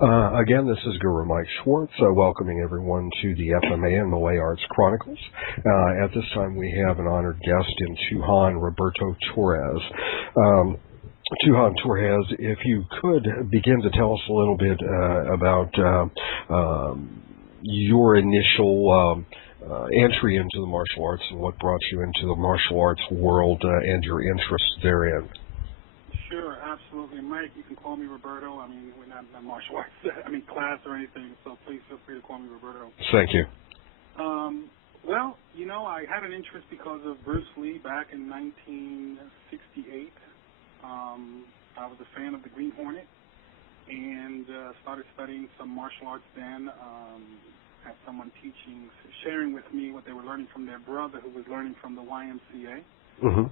Again, this is Guru Mike Schwartz, welcoming everyone to the FMA and Malay Arts Chronicles. At this time, we have an honored guest in Tuhon Roberto Torres. Tuhon Torres, if you could begin to tell us a little bit about your initial entry into the martial arts and what brought you into the martial arts world and your interests therein. Sure, absolutely. Mike, you can call me Roberto. I mean, we're not in martial arts, class or anything, so please feel free to call me Roberto. Thank you. Well, you know, I had an interest because of Bruce Lee back in 1968. I was a fan of the Green Hornet and started studying some martial arts then. Had someone sharing with me what they were learning from their brother who was learning from the YMCA. Mm-hmm.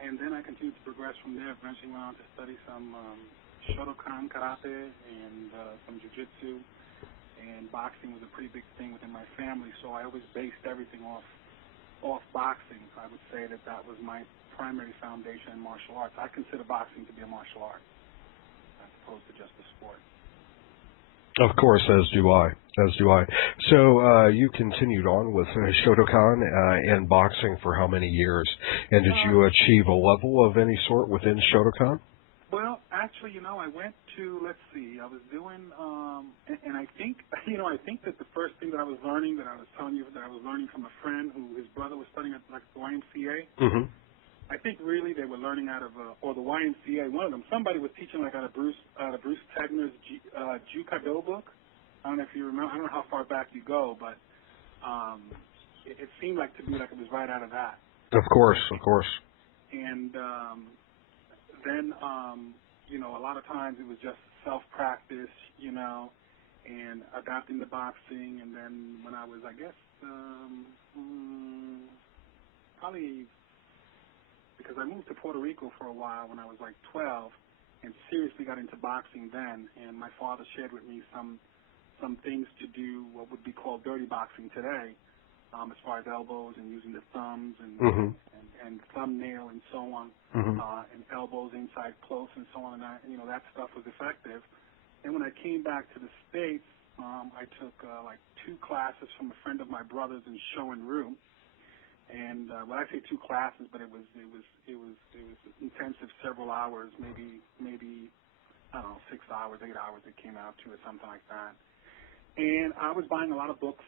And then I continued to progress from there. Eventually went on to study some Shotokan karate and some jiu-jitsu, and boxing was a pretty big thing within my family, so I always based everything off boxing. I would say that was my primary foundation in martial arts. I consider boxing to be a martial art as opposed to just a sport. Of course, as do I. So you continued on with Shotokan and boxing for how many years? And did you achieve a level of any sort within Shotokan? Well, actually, you know, I went to, let's see, I was doing, and I think, you know, I think that the first thing that I was learning, that I was telling you that I was learning from a friend who his brother was studying at like the YMCA. Mm-hmm. I think really they were learning out of, or the YMCA, one of them, somebody was teaching like out of Bruce Tegner's Judo book. I don't know if you remember, I don't know how far back you go, but it seemed like to me like it was right out of that. Of course. And then, you know, a lot of times it was just self-practice, you know, and adapting to boxing. And then when I was, I guess, probably, because I moved to Puerto Rico for a while when I was like 12 and seriously got into boxing then, and my father shared with me some things to do what would be called dirty boxing today, as far as elbows and using the thumbs and thumbnail and so on, and elbows inside close and so on, and that, you know, that stuff was effective. And when I came back to the States, I took like 2 classes from a friend of my brother's in Shoen-ryu. And well, I say 2 classes, but it was intensive, several hours, maybe I don't know, 6 hours, 8 hours it came out to, or something like that. And I was buying a lot of books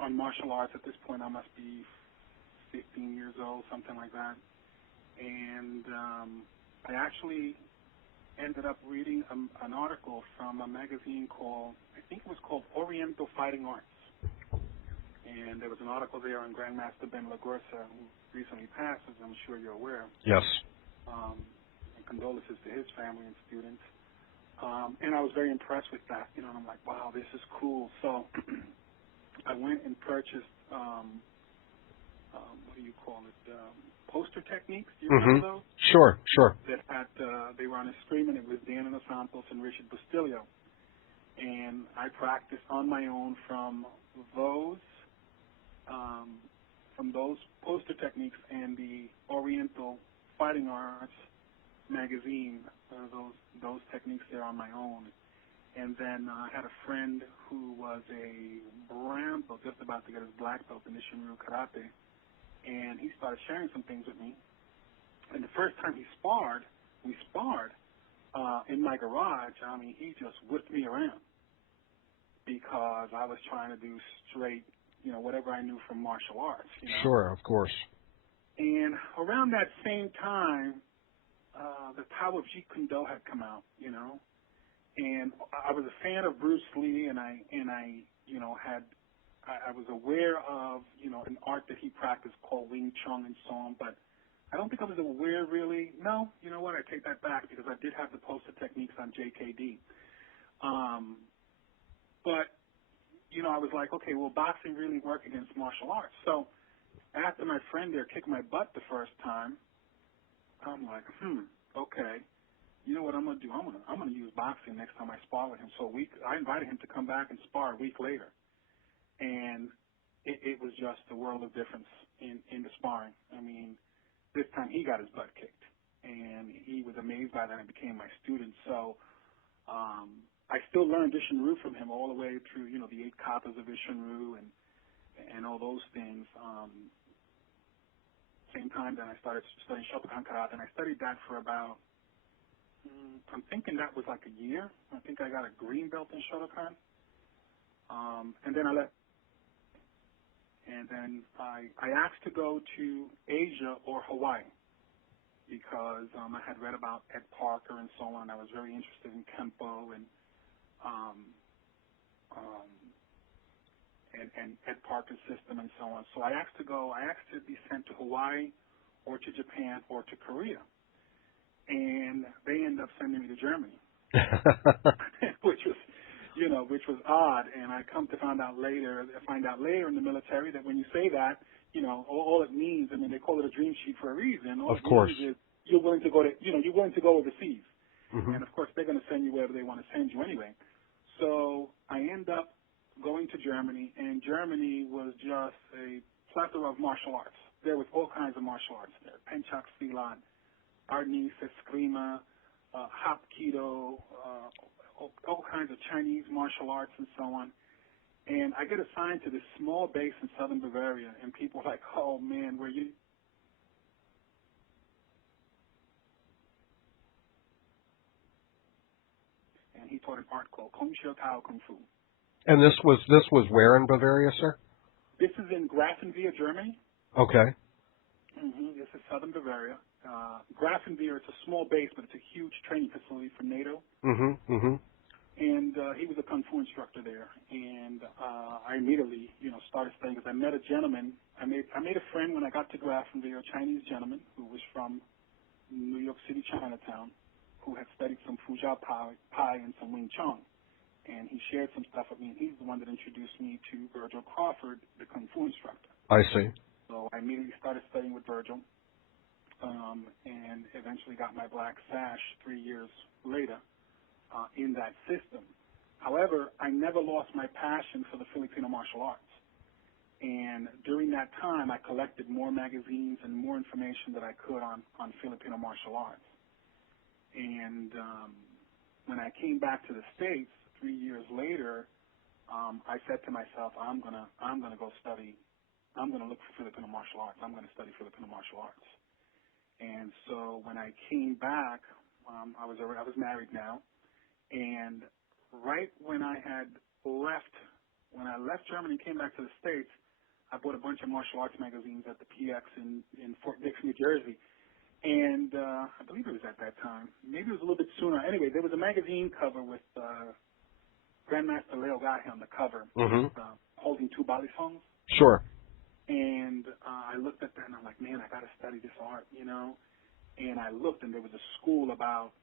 on martial arts. At this point, I must be 15 years old, something like that. And I actually ended up reading an article from a magazine called, I think it was called Oriental Fighting Arts. And there was an article there on Grandmaster Ben LaGursa, who recently passed, as I'm sure you're aware. Yes. And condolences to his family and students. And I was very impressed with that. You know, and I'm like, wow, this is cool. So I went and purchased, what do you call it, poster techniques. Do you remember those? Sure. That had, they were on a screen, and it was Dan Inosantos and Richard Bustillo. And I practiced on my own from those poster techniques and the Oriental Fighting Arts magazine, those techniques there on my own. And then I had a friend who was a brown belt, just about to get his black belt in Ishin-ryu karate, and he started sharing some things with me. And the first time we sparred in my garage. I mean, he just whipped me around because I was trying to do straight, you know, whatever I knew from martial arts. You know? Sure, of course. And around that same time, the Tao of Jeet Kune Do had come out, you know, and I was a fan of Bruce Lee, and I you know, I was aware of, you know, an art that he practiced called Wing Chun and so on, but I don't think I was aware really. No, you know what? I take that back because I did have the poster techniques on JKD. But, you know, I was like, okay, will boxing really work against martial arts? So after my friend there kicked my butt the first time, I'm like, okay, you know what I'm gonna do? I'm gonna use boxing next time I spar with him. So I invited him to come back and spar a week later, and it was just a world of difference in the sparring. I mean, this time he got his butt kicked, and he was amazed by that and became my student. So I still learned Ishinru from him all the way through, the 8 katas of Ishinru and all those things. Same time that I started studying Shotokan Karate, and I studied that for about, I'm thinking that was like a year. I think I got a green belt in Shotokan. And then I left. And then I asked to go to Asia or Hawaii because I had read about Ed Parker and so on. I was very interested in Kempo and Ed Parker's system and so on. So I asked to be sent to Hawaii or to Japan or to Korea. And they ended up sending me to Germany, which was odd. And I come to find out later in the military that when you say that, all it means, they call it a dream sheet for a reason. All of course. It means is you're willing to go overseas. Mm-hmm. And of course they're going to send you wherever they want to send you anyway. So I end up going to Germany, and Germany was just a plethora of martial arts. There was all kinds of martial arts there: Penchak Silat, Arnis, Eskrima, Hapkido, all kinds of Chinese martial arts and so on. And I get assigned to this small base in southern Bavaria, and people are like, oh man, where you... And he taught an art called Kung Xiu Tao Kung Fu. And this was where in Bavaria, sir? This is in Grafenwehr, Germany. Okay. This is southern Bavaria. Grafenwehr, it's a small base, but it's a huge training facility for NATO. Mm-hmm. Mm-hmm. And he was a Kung Fu instructor there. And I immediately, started studying because I met a gentleman. I made a friend when I got to Grafenwehr, a Chinese gentleman who was from New York City, Chinatown, who had studied some Fuzhou Pai and some Wing Chun. And he shared some stuff with me, and he's the one that introduced me to Virgil Crawford, the Kung Fu instructor. I see. So I immediately started studying with Virgil, and eventually got my black sash 3 years later in that system. However, I never lost my passion for the Filipino martial arts. And during that time, I collected more magazines and more information that I could on Filipino martial arts. And when I came back to the States 3 years later, I said to myself, I'm gonna go study. I'm gonna look for Filipino martial arts. I'm gonna study Filipino martial arts. And so when I came back, I was married now, and right when I left Germany and came back to the States, I bought a bunch of martial arts magazines at the PX in Fort Dix, New Jersey. And I believe it was at that time. Maybe it was a little bit sooner. Anyway, there was a magazine cover with Grandmaster Leo Gahe on the cover, holding 2 balisongs. Sure. And I looked at that, and I'm like, man, I got to study this art, And I looked, and there was a school about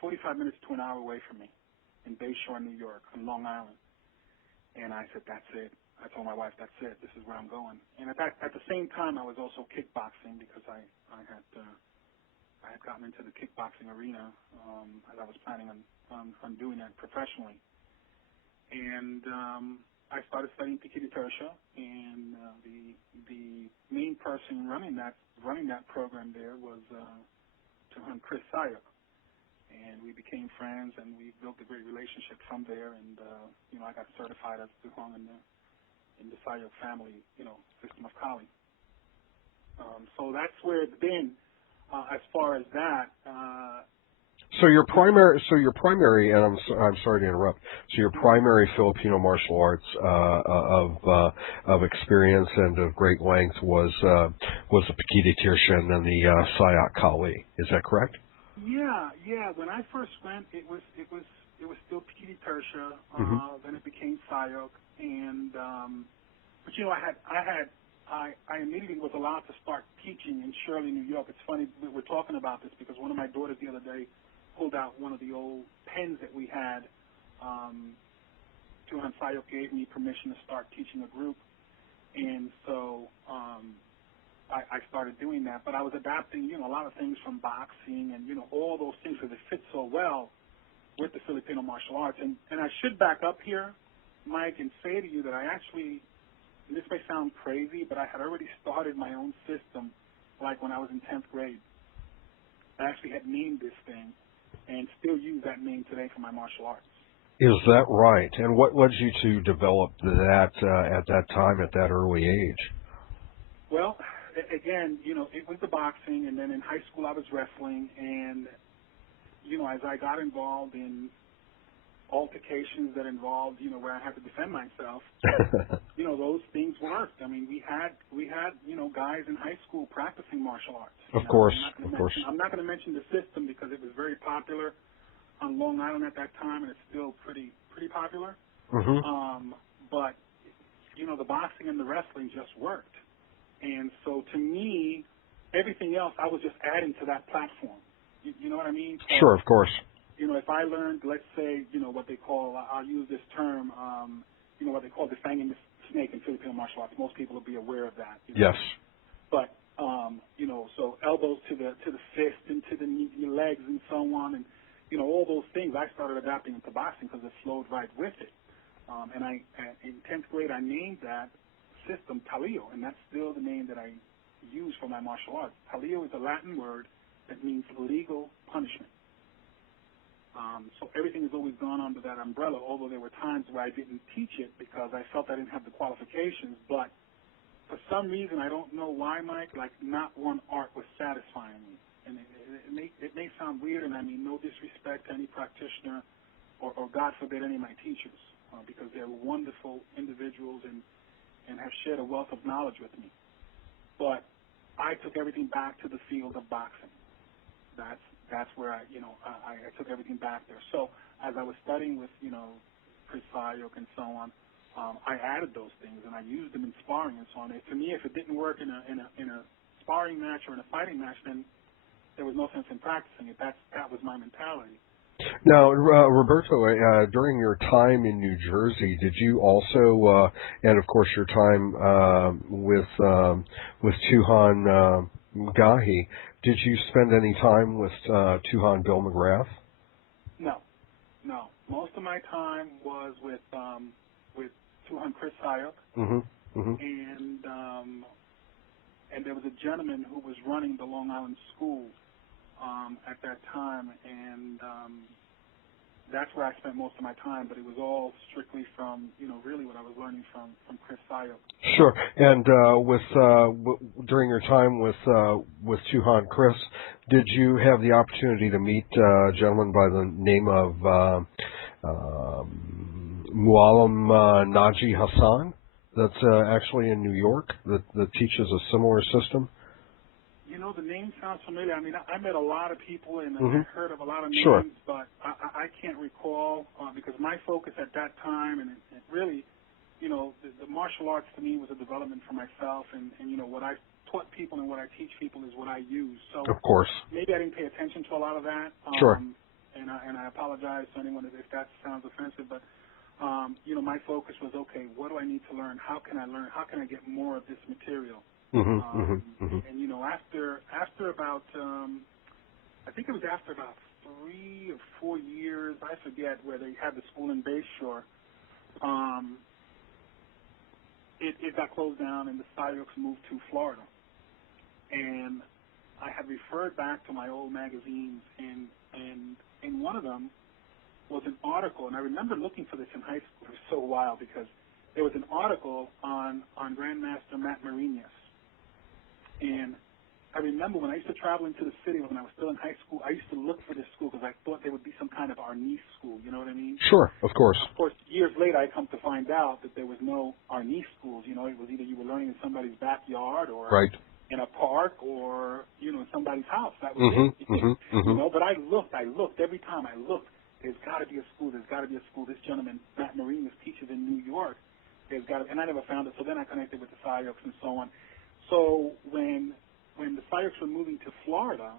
45 minutes to an hour away from me in Bayshore, New York, on Long Island. And I said, that's it. I told my wife, that's it. This is where I'm going. And at the same time, I was also kickboxing because I had gotten into the kickboxing arena as I was planning on doing that professionally. And I started studying Pikiti Tersha, and the main person running that program there was Tuhon Chris Sayok. And we became friends, and we built a great relationship from there. And I got certified as Tuhon in the Sayok family, system of Kali. So that's where it's been as far as that. So your primary, and I'm sorry to interrupt. So your primary Filipino martial arts of experience and of great length was the Pikiti Tersha and then the Sayok Kali. Is that correct? Yeah. When I first went, it was still Pikiti Tersha. Then it became Sayok, and but I immediately was allowed to start teaching in Shirley, New York. It's funny we're talking about this because one of my daughters the other day pulled out one of the old pens that we had. Tuhon Sayok gave me permission to start teaching a group, and so I started doing that. But I was adapting, a lot of things from boxing and all those things because it fits so well with the Filipino martial arts. And I should back up here, Mike, and say to you that I actually, and this may sound crazy, but I had already started my own system, like when I was in 10th grade. I actually had named this thing, and still use that name today for my martial arts. Is that right? And what led you to develop that at that time, at that early age? Well, again, it was the boxing, and then in high school I was wrestling, and, as I got involved in altercations that involved, where I had to defend myself, those things worked. I mean, we had, guys in high school practicing martial arts. Of course. I'm not going to mention the system because it was very popular on Long Island at that time, and it's still pretty popular. Mm-hmm. But, the boxing and the wrestling just worked. And so to me, everything else, I was just adding to that platform. You know what I mean? So, sure, of course. If I learned, let's say, what they call, I'll use this term, what they call defanging the snake in Filipino martial arts. Most people will be aware of that. Yes. But, so elbows to the fist and to the knee, legs and so on. And, all those things I started adapting into boxing because it flowed right with it. And in 10th grade, I named that system Talio, and that's still the name that I use for my martial arts. Talio is a Latin word that means legal punishment. So everything has always gone under that umbrella, although there were times where I didn't teach it because I felt I didn't have the qualifications. But for some reason, I don't know why, Mike, like not one art was satisfying me. And it may sound weird, and I mean no disrespect to any practitioner or God forbid, any of my teachers, because they're wonderful individuals and have shared a wealth of knowledge with me. But I took everything back to the field of boxing. That's where I took everything back there. So as I was studying with, Chris Sayok and so on, I added those things and I used them in sparring and so on. And to me, if it didn't work in a sparring match or in a fighting match, then there was no sense in practicing it. That was my mentality. Now, Roberto, during your time in New Jersey, did you also, and of course your time with Tuhon Gahi, did you spend any time with Tuhon Bill McGrath? No. Most of my time was with Tuhon Chris Sayok, mm-hmm. Mm-hmm. and there was a gentleman who was running the Long Island school at that time, and that's where I spent most of my time, but it was all strictly from, really what I was learning from Chris Sayok. Sure. And during your time with Tuhon Chris, did you have the opportunity to meet a gentleman by the name of Muallim Naji Hassan that's actually in New York that teaches a similar system? The name sounds familiar. I mean, I met a lot of people and mm-hmm. I heard of a lot of names, sure. but I can't recall because my focus at that time and it really, the martial arts to me was a development for myself and what I taught people and what I teach people is what I use. So of course. Maybe I didn't pay attention to a lot of that. Sure. And I apologize to anyone if that sounds offensive, but my focus was, okay, what do I need to learn? How can I learn? How can I get more of this material? Mm-hmm, mm-hmm. And after about I think it was after about 3 or 4 years, I forget, where they had the school in Bayshore, it got closed down and the Sayoks moved to Florida. And I had referred back to my old magazines, and in one of them was an article, and I remember looking for this in high school. It was so wild because there was an article on Grandmaster Matt Marinas. And I remember when I used to travel into the city when I was still in high school, I used to look for this school because I thought there would be some kind of Arnis school, you know what I mean? Sure, of course. Of course, years later I come to find out that there was no Arnis schools. It was either you were learning in somebody's backyard or right. in a park or, in somebody's house. That was mm-hmm, it. Mm-hmm, mm-hmm. But I looked. Every time I looked, there's got to be a school. There's got to be a school. This gentleman, Matt Marinas, teaches in New York. And I never found it. So then I connected with the Sayoks and so on. So when the Sayoks were moving to Florida,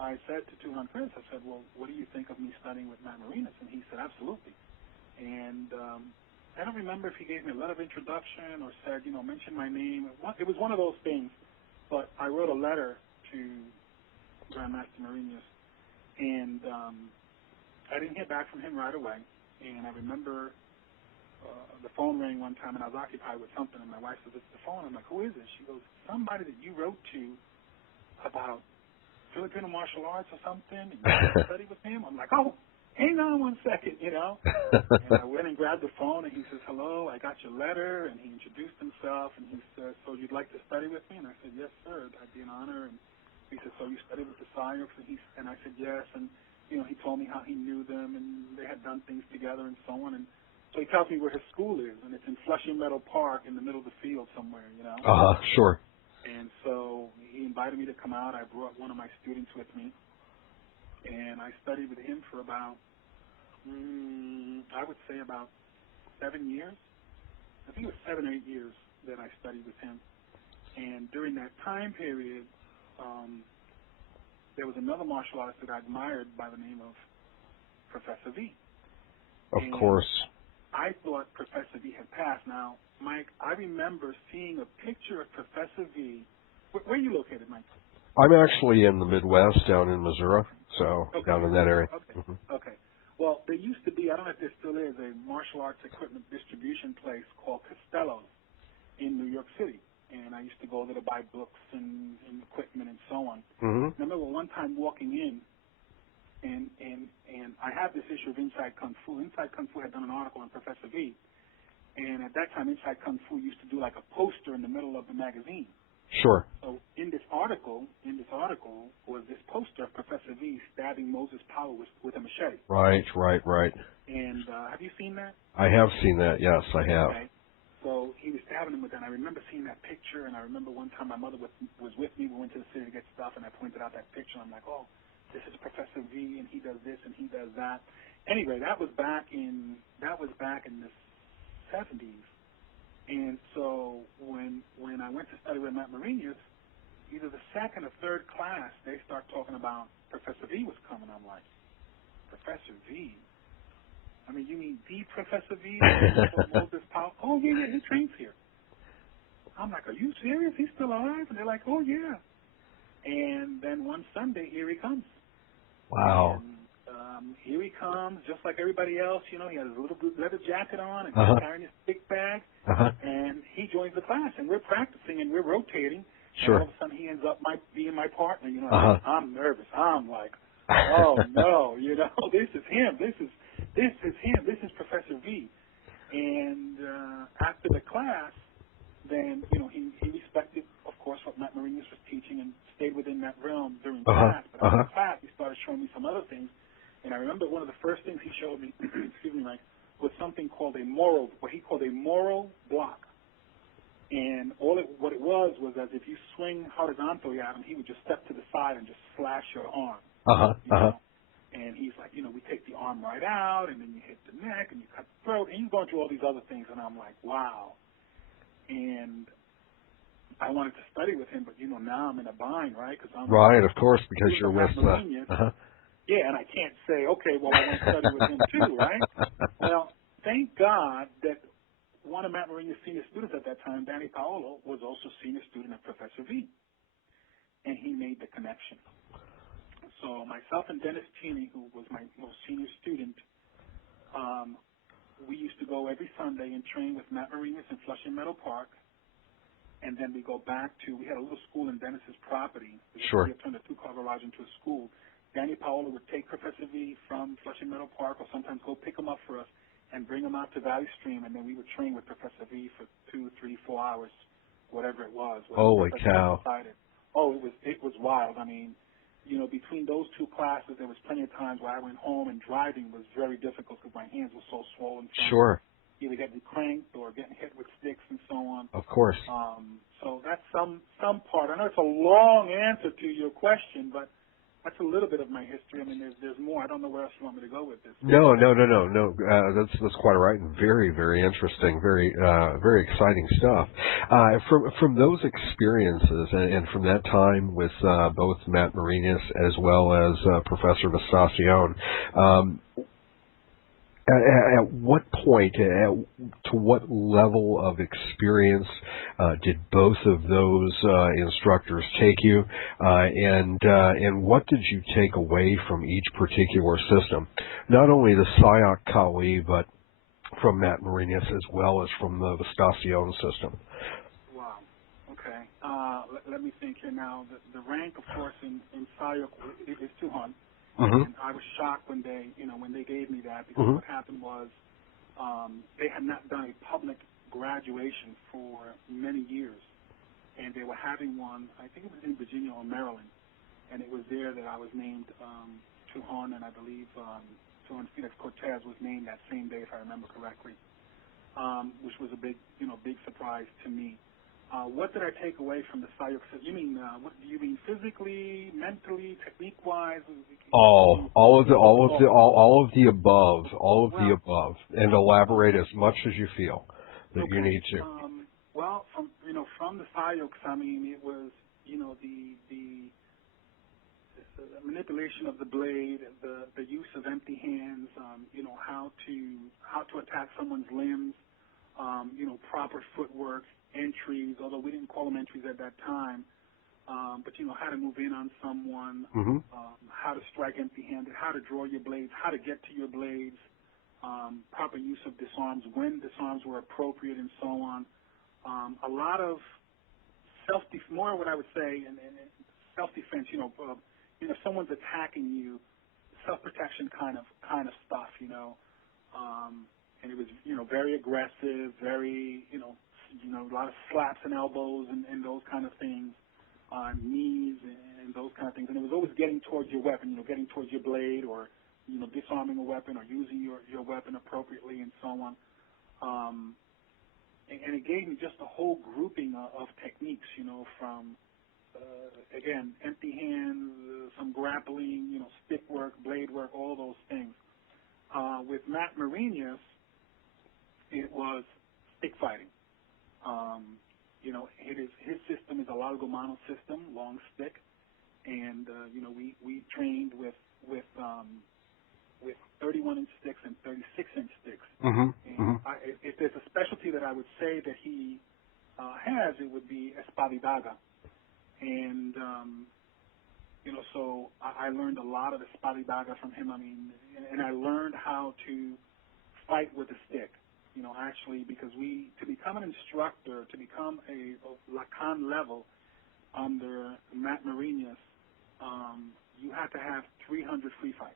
I said to Tuhon Chris, I said, well, what do you think of me studying with Matt Marinas? And he said, absolutely. And I don't remember if he gave me a letter of introduction or said, mention my name. It was one of those things. But I wrote a letter to Grandmaster Marinas, and I didn't hear back from him right away. And I remember the phone rang one time, and I was occupied with something, and my wife says, it's the phone. I'm like, who is it? She goes, somebody that you wrote to about Filipino martial arts or something, and you want to study with him? I'm like, oh, hang on one second, you know. And I went and grabbed the phone, and he says, hello, I got your letter, and he introduced himself, and he says, so you'd like to study with me? And I said, yes, sir, that'd be an honor. And he said, so you studied with the Sayaks? And I said, yes, and, you know, he told me how he knew them, and they had done things together and so on. And so he tells me where his school is, and it's in Flushing Meadow Park in the middle of the field somewhere, you know. Sure. And so he invited me to come out. I brought one of my students with me, and I studied with him for about, I would say about 7 years. I think it was 7 or 8 years that I studied with him. And during that time period, there was another martial artist that I admired by the name of Professor V. Of course. I thought Professor V had passed. Now, Mike, I remember seeing a picture of Professor V. Where are you located, Mike? I'm actually in the Midwest, down in Missouri, so down in that area. Okay. Okay. Well, there used to be, I don't know if there still is, a martial arts equipment distribution place called Costello's in New York City. And I used to go there to buy books and equipment and so on. I remember one time walking in, and I have this issue of Inside Kung Fu. Inside Kung Fu had done an article on Professor V. And at that time, Inside Kung Fu used to do like a poster in the middle of the magazine. Sure. So in this article was this poster of Professor V stabbing Moses Powell with a machete. Right. And have you seen that? I have seen that, yes, I have. Okay. So he was stabbing him with that. And I remember seeing that picture, and I remember one time my mother was with me. We went to the city to get stuff, and I pointed out that picture. And I'm like, oh, this is Professor V, and he does this, and he does that. Anyway, that was back in the 70s. And so when I went to study with Matt Marinius, either the second or third class, they start talking about Professor V was coming. I'm like, Professor V? I mean, you mean the Professor V? Moses Powell? Oh, yeah, he trains here. I'm like, are you serious? He's still alive? And they're like, oh, yeah. And then one Sunday, here he comes. Wow. And, here he comes, just like everybody else. You know, he has his little blue leather jacket on, and he's carrying his stick bag, and he joins the class, and we're practicing, and we're rotating, and all of a sudden he ends up being my partner. You know, I'm nervous. I'm like, oh no, you know, this is him. This is him. This is Professor V. And after the class, then you know he respected, of course, what Matt Marinius was teaching, and stayed within that realm during class. But after class, he started showing me some other things. And I remember one of the first things he showed me, excuse me, Mike, was something called what he called a moral block. And what it was as if you swing horizontally at him, he would just step to the side and just slash your arm. You know? And he's like, you know, we take the arm right out, and then you hit the neck, and you cut the throat, and he's going through all these other things, and I'm like, wow. And I wanted to study with him, but, you know, now I'm in a bind, right? Right, of course, because you're with Yeah, and I can't say, okay, well, I want to study with him too, right? Well, thank God that one of Matt Marinius' senior students at that time, Danny Paolo, was also senior student of Professor V, and he made the connection. So myself and Dennis Cheney, who was my most senior student, we used to go every Sunday and train with Matt Marinius in Flushing Meadow Park, and then we go back we had a little school in Dennis's property. Sure. We had turned a two-car garage into a school. Danny Paolo would take Professor V from Flushing Meadow Park, or sometimes go pick him up for us and bring him out to Valley Stream, and then we would train with Professor V for 2, 3, 4 hours, whatever it was. Holy cow. Oh, it was wild. I mean, you know, between those two classes, there was plenty of times where I went home and driving was very difficult because my hands were so swollen. Sure. Either getting cranked or getting hit with sticks and so on. Of course. So that's some part. I know it's a long answer to your question, but that's a little bit of my history. I mean, there's more. I don't know where else you want me to go with this. No. That's quite all right, and very, very interesting, very exciting stuff. From those experiences and from that time with both Matt Marinius as well as Professor Vistacion, at what point, to what level of experience did both of those instructors take you, and what did you take away from each particular system? Not only the Sayak Kali, but from Matt Marinius as well as from the Vistacion system. Wow. Okay. let me think here now. The rank, of course, in Sayok is Tuhon. Mm-hmm. And I was shocked when they gave me that, because Mm-hmm. what happened was they had not done a public graduation for many years, and they were having one. I think it was in Virginia or Maryland, and it was there that I was named Tuhon, and I believe Tuhon Felix Cortez was named that same day, if I remember correctly, which was a big surprise to me. What did I take away from the Sayok? You mean what do you mean physically, mentally, technique-wise? All of the above, and elaborate as much as you feel that you need to. Well, from the Sayoks, I mean, it was the manipulation of the blade, the use of empty hands, how to attack someone's limbs, proper footwork, entries, although we didn't call them entries at that time, but how to move in on someone, Mm-hmm. how to strike empty-handed, how to draw your blades, how to get to your blades, proper use of disarms, when disarms were appropriate, and so on. A lot of more what I would say, and self-defense. If someone's attacking you, self-protection kind of stuff. And it was very aggressive, very a lot of slaps and elbows and those kind of things, knees and those kind of things. And it was always getting towards your weapon, getting towards your blade, or disarming a weapon, or using your weapon appropriately, and so on. And it gave me just a whole grouping of techniques, from again, empty hands, some grappling, stick work, blade work, all those things. With Matt Marinas, it was stick fighting. His system is a largo mano system, long stick, and we trained with 31-inch sticks and 36-inch sticks. Mm-hmm. And Mm-hmm. if there's a specialty that I would say that he has, it would be espadidaga. And so I learned a lot of espadidaga from him. I mean, and I learned how to fight with a stick. Actually, because to become an instructor, to become a Lacan level under Matt Marinas, you had to have 300 free fights.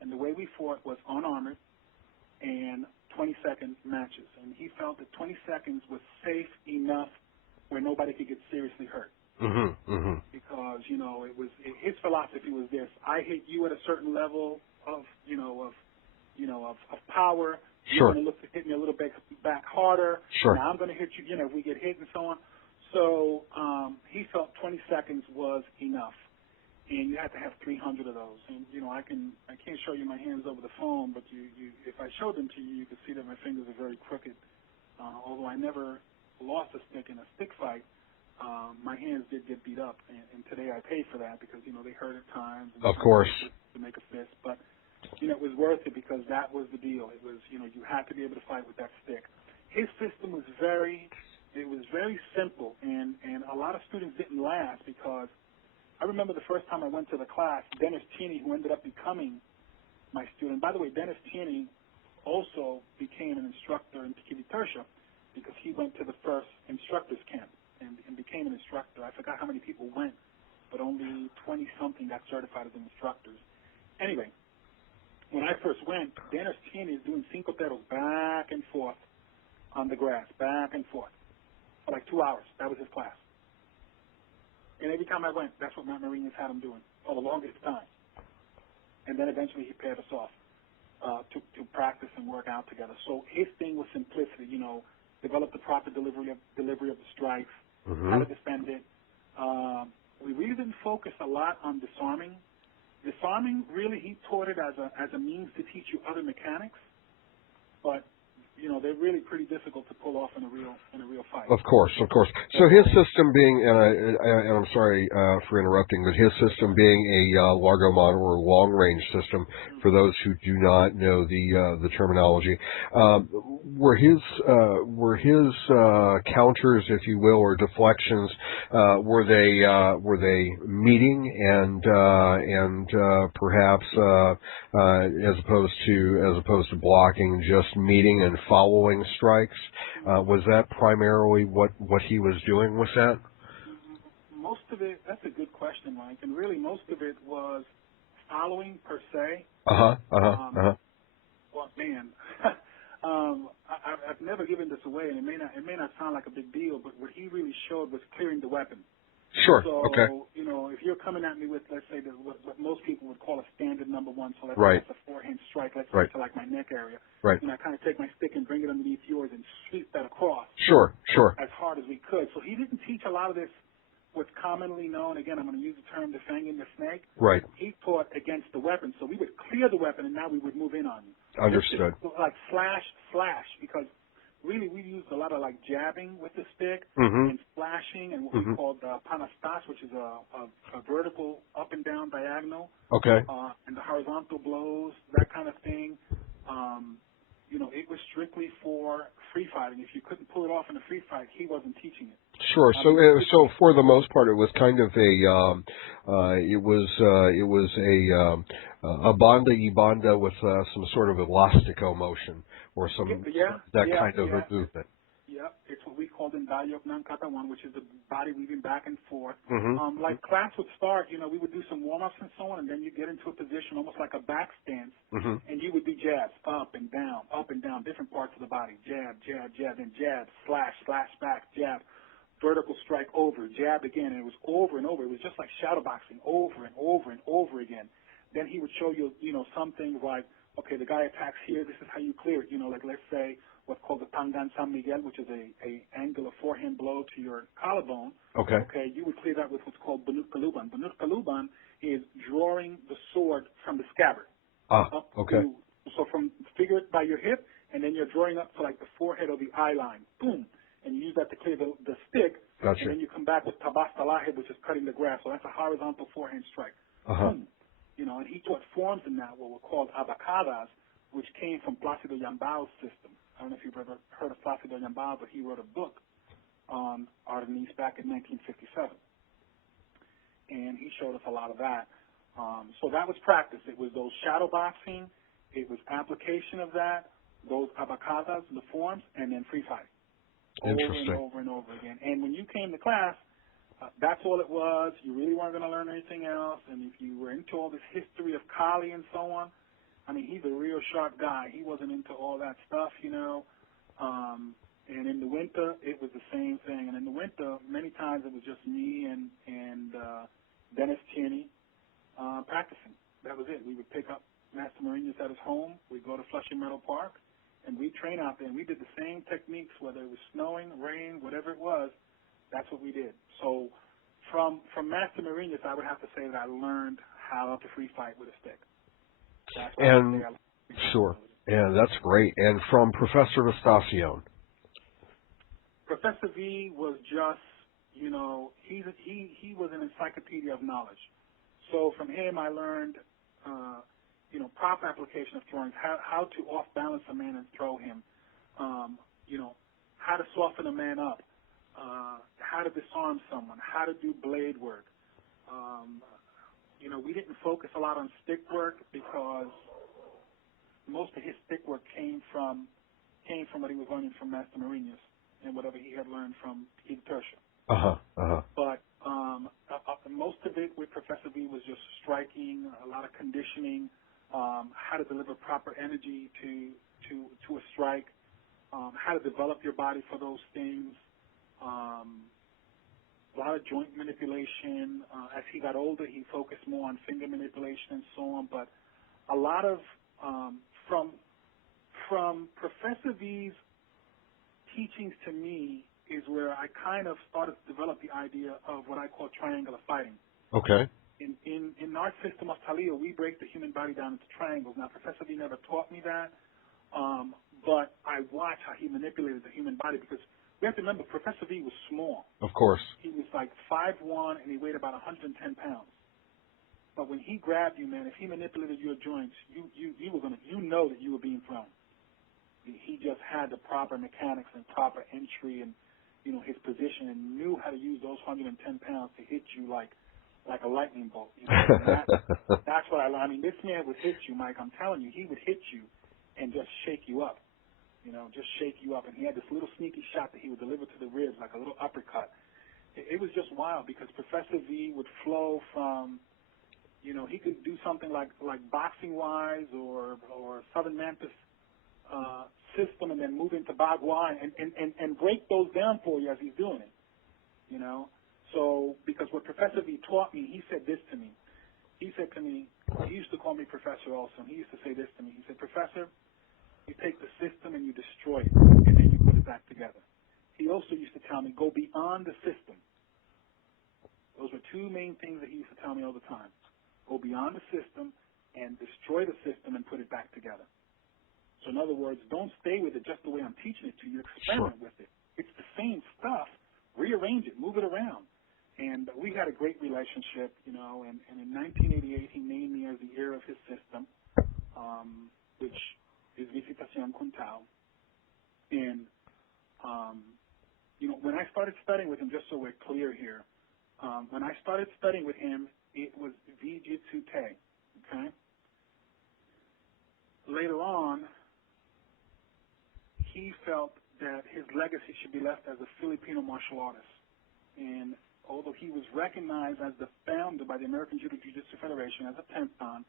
And the way we fought was unarmored and 20-second matches. And he felt that 20 seconds was safe enough where nobody could get seriously hurt. Mm-hmm. Mm-hmm. Because, his philosophy was this: I hit you at a certain level of power. Sure. You're going to look to hit me a little bit back harder. Sure. Now I'm going to hit you, if we get hit and so on. So he felt 20 seconds was enough, and you had to have 300 of those. And I can't show you my hands over the phone, but if I showed them to you, you could see that my fingers are very crooked. Although I never lost a stick in a stick fight, my hands did get beat up, and today I paid for that because they hurt at times. And Of course. To make a fist, but it was worth it because that was the deal. It was you had to be able to fight with that stick. His system was very simple, and a lot of students didn't last because I remember the first time I went to the class, Dennis Cheney, who ended up becoming my student. By the way, Dennis Cheney also became an instructor in Tikiti Tertia because he went to the first instructors camp and became an instructor. I forgot how many people went, but only 20-something got certified as instructors. Anyway, when I first went, Dennis Cheney is doing cinco perros back and forth on the grass, back and forth, for like 2 hours. That was his class. And every time I went, that's what Matt Marinas had him doing for the longest time. And then eventually he paired us off to practice and work out together. So his thing was simplicity, develop the proper delivery of the strikes, Mm-hmm. how to defend it. We really didn't focus a lot on disarming. Disarming, really, he taught it as a means to teach you other mechanics, but they're really pretty difficult to pull off in a real fight. Of course. So his system being, and I'm sorry for interrupting, but his system being a largo mano or long range system, for those who do not know the terminology, were his counters, if you will, or deflections, were they meeting and perhaps as opposed to blocking, just meeting and following strikes? Was that primarily what he was doing with that? most of it, that's a good question, Mike. And really most of it was following per se. Well, man, I've never given this away, and it may not sound like a big deal, but what he really showed was clearing the weapon. Sure. So, Okay. If you're coming at me with, let's say, what most people would call a standard number one, so let's Right. say it's a forehand strike, let's Right. say to like my neck area, Right. I kind of take my stick and bring it underneath yours and sweep that across. Sure. Sure. As hard as we could. So he didn't teach a lot of this, what's commonly known, again, I'm going to use the term defanging the snake. Right. He taught against the weapon. So we would clear the weapon, and now we would move in on you. Understood. Like slash, because really we used a lot of like jabbing with the stick Mm-hmm. and slashing and what we called panastas, which is a vertical up and down diagonal. Okay. And the horizontal blows, that kind of thing. It was strictly for free fighting. If you couldn't pull it off in a free fight, he wasn't teaching it. Sure. So for the most part, it was kind of a banda y banda with some sort of elastico motion or kind of a movement. Yep, it's what we called in Dayok Nan Katawan, which is the body weaving back and forth. Mm-hmm. Like class would start, we would do some warm-ups and so on, and then you get into a position almost like a back stance, and you would do jabs, up and down, different parts of the body, jab, jab, jab, then jab, slash, slash back, jab, vertical strike over, jab again, and it was over and over. It was just like shadow boxing, over and over and over again. Then he would show you, some things like, okay, the guy attacks here, this is how you clear it. Like let's say what's called the Tangan San Miguel, which is a angular forehand blow to your collarbone. Okay. Okay, you would clear that with what's called Bunut Kaluban. Bunut Kaluban is drawing the sword from the scabbard. Okay. So figure it by your hip, and then you're drawing up to like the forehead or the eye line. Boom. And you use that to clear the stick. Gotcha. And then you come back with tabastalaje, which is cutting the grass. So that's a horizontal forehand strike. Boom. And he taught forms in that, what were called abacadas, which came from Plácido Yambao's system. I don't know if you've ever heard of Plácido Yambao, but he wrote a book on Ardennes back in 1957. And he showed us a lot of that. So that was practice. It was those shadow boxing, it was application of that, those abacadas, the forms, and then free fighting. Interesting. Over and over again. And when you came to class, that's all it was. You really weren't going to learn anything else. And if you were into all this history of Kali and so on, he's a real sharp guy. He wasn't into all that stuff, And in the winter, it was the same thing. And in the winter, many times it was just me and Dennis Tierney practicing. That was it. We would pick up Master Marinas at his home. We'd go to Flushing Meadow Park, and we'd train out there. And we did the same techniques, whether it was snowing, rain, whatever it was. That's what we did. So from Master Marinas, I would have to say that I learned how to free fight with a stick. And sure, and that's great. And from Professor Vistacion, Professor V was just, he was an encyclopedia of knowledge. So from him, I learned, proper application of throwing, how to off balance a man and throw him, how to soften a man up, how to disarm someone, how to do blade work. We didn't focus a lot on stick work because most of his stick work came from what he was learning from Master Marinas and whatever he had learned from Eve Tertia. But most of it with Professor V was just striking, a lot of conditioning, how to deliver proper energy to a strike, how to develop your body for those things. A lot of joint manipulation. As he got older, he focused more on finger manipulation and so on. But a lot of from Professor V's teachings to me is where I kind of started to develop the idea of what I call triangular fighting. Okay. In our system of Talio, we break the human body down into triangles. Now, Professor V never taught me that, but I watched how he manipulated the human body because we have to remember, Professor V was small. Of course. He was like 5'1", and he weighed about 110 pounds. But when he grabbed you, man, if he manipulated your joints, you know that you were being thrown. He just had the proper mechanics and proper entry and, his position and knew how to use those 110 pounds to hit you like a lightning bolt. That's what I learned. This man would hit you, Mike. I'm telling you, he would hit you and just shake you up. Just shake you up. And he had this little sneaky shot that he would deliver to the ribs, like a little uppercut. it was just wild because Professor V would flow from, he could do something like boxing wise or Southern Mantis system, and then move into Bagua and break those down for you as he's doing it. So because what Professor V taught me, he said this to me. He said to me, he used to call me Professor also, and he used to say this to me. He said, Professor, you take the system and you destroy it, and then you put it back together. He also used to tell me, go beyond the system. Those were two main things that he used to tell me all the time. Go beyond the system and destroy the system and put it back together. So in other words, don't stay with it just the way I'm teaching it to you. Experiment with it. It's the same stuff. Rearrange it. Move it around. And we had a great relationship, and in 1988 he named me as the heir of his system, which is Visitación Kuntao. And, when I started studying with him, just so we're clear here, when I started studying with him, it was Vijitsu Te, okay? Later on, he felt that his legacy should be left as a Filipino martial artist. And although he was recognized as the founder by the American Judo Jiu-Jitsu Federation as a tenth dan,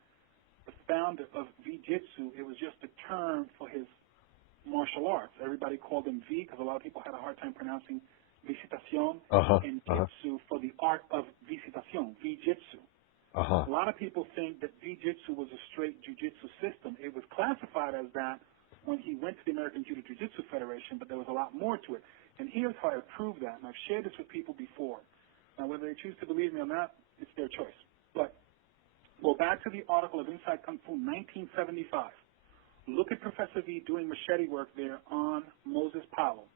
the founder of Vijitsu, it was just a term for his martial arts. Everybody called him V because a lot of people had a hard time pronouncing Visitación and Jitsu for the art of Visitación, Vijitsu. A lot of people think that Vijitsu was a straight jiu-jitsu system. It was classified as that when he went to the American Judo Jiu-Jitsu Federation, but there was a lot more to it. And here's how I prove that, and I've shared this with people before. Now, whether they choose to believe me or not, it's their choice. But go back to the article of Inside Kung Fu, 1975. Look at Professor V doing machete work there on Moses Powell,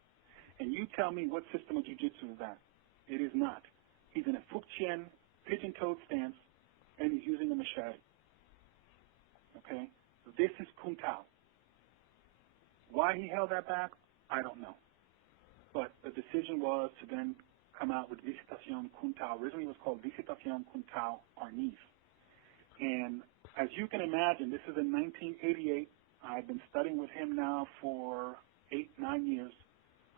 and you tell me what system of jiu-jitsu is that. It is not. He's in a Fujian pigeon-toed stance, and he's using a machete. Okay? This is Kung Tao. Why he held that back, I don't know. But the decision was to then come out with Visitación Kung Tao. Originally it was called Visitación Kung Tao Arnis. And as you can imagine, this is in 1988. I've been studying with him now for 8-9 years.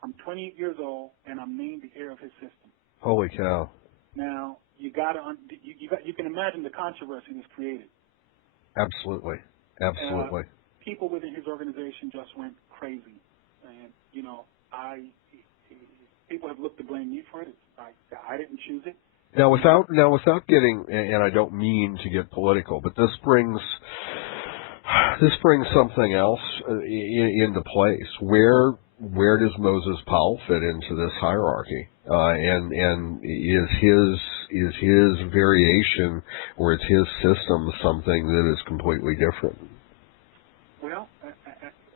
I'm 28 years old, and I'm named the heir of his system. Holy cow. Now, you can imagine the controversy this created. Absolutely. Absolutely. People within his organization just went crazy. And, people have looked to blame me for it. I didn't choose it. Now, without getting, and I don't mean to get political, but this brings something else into place. Where does Moses Powell fit into this hierarchy? And is his variation or is his system something that is completely different? Well,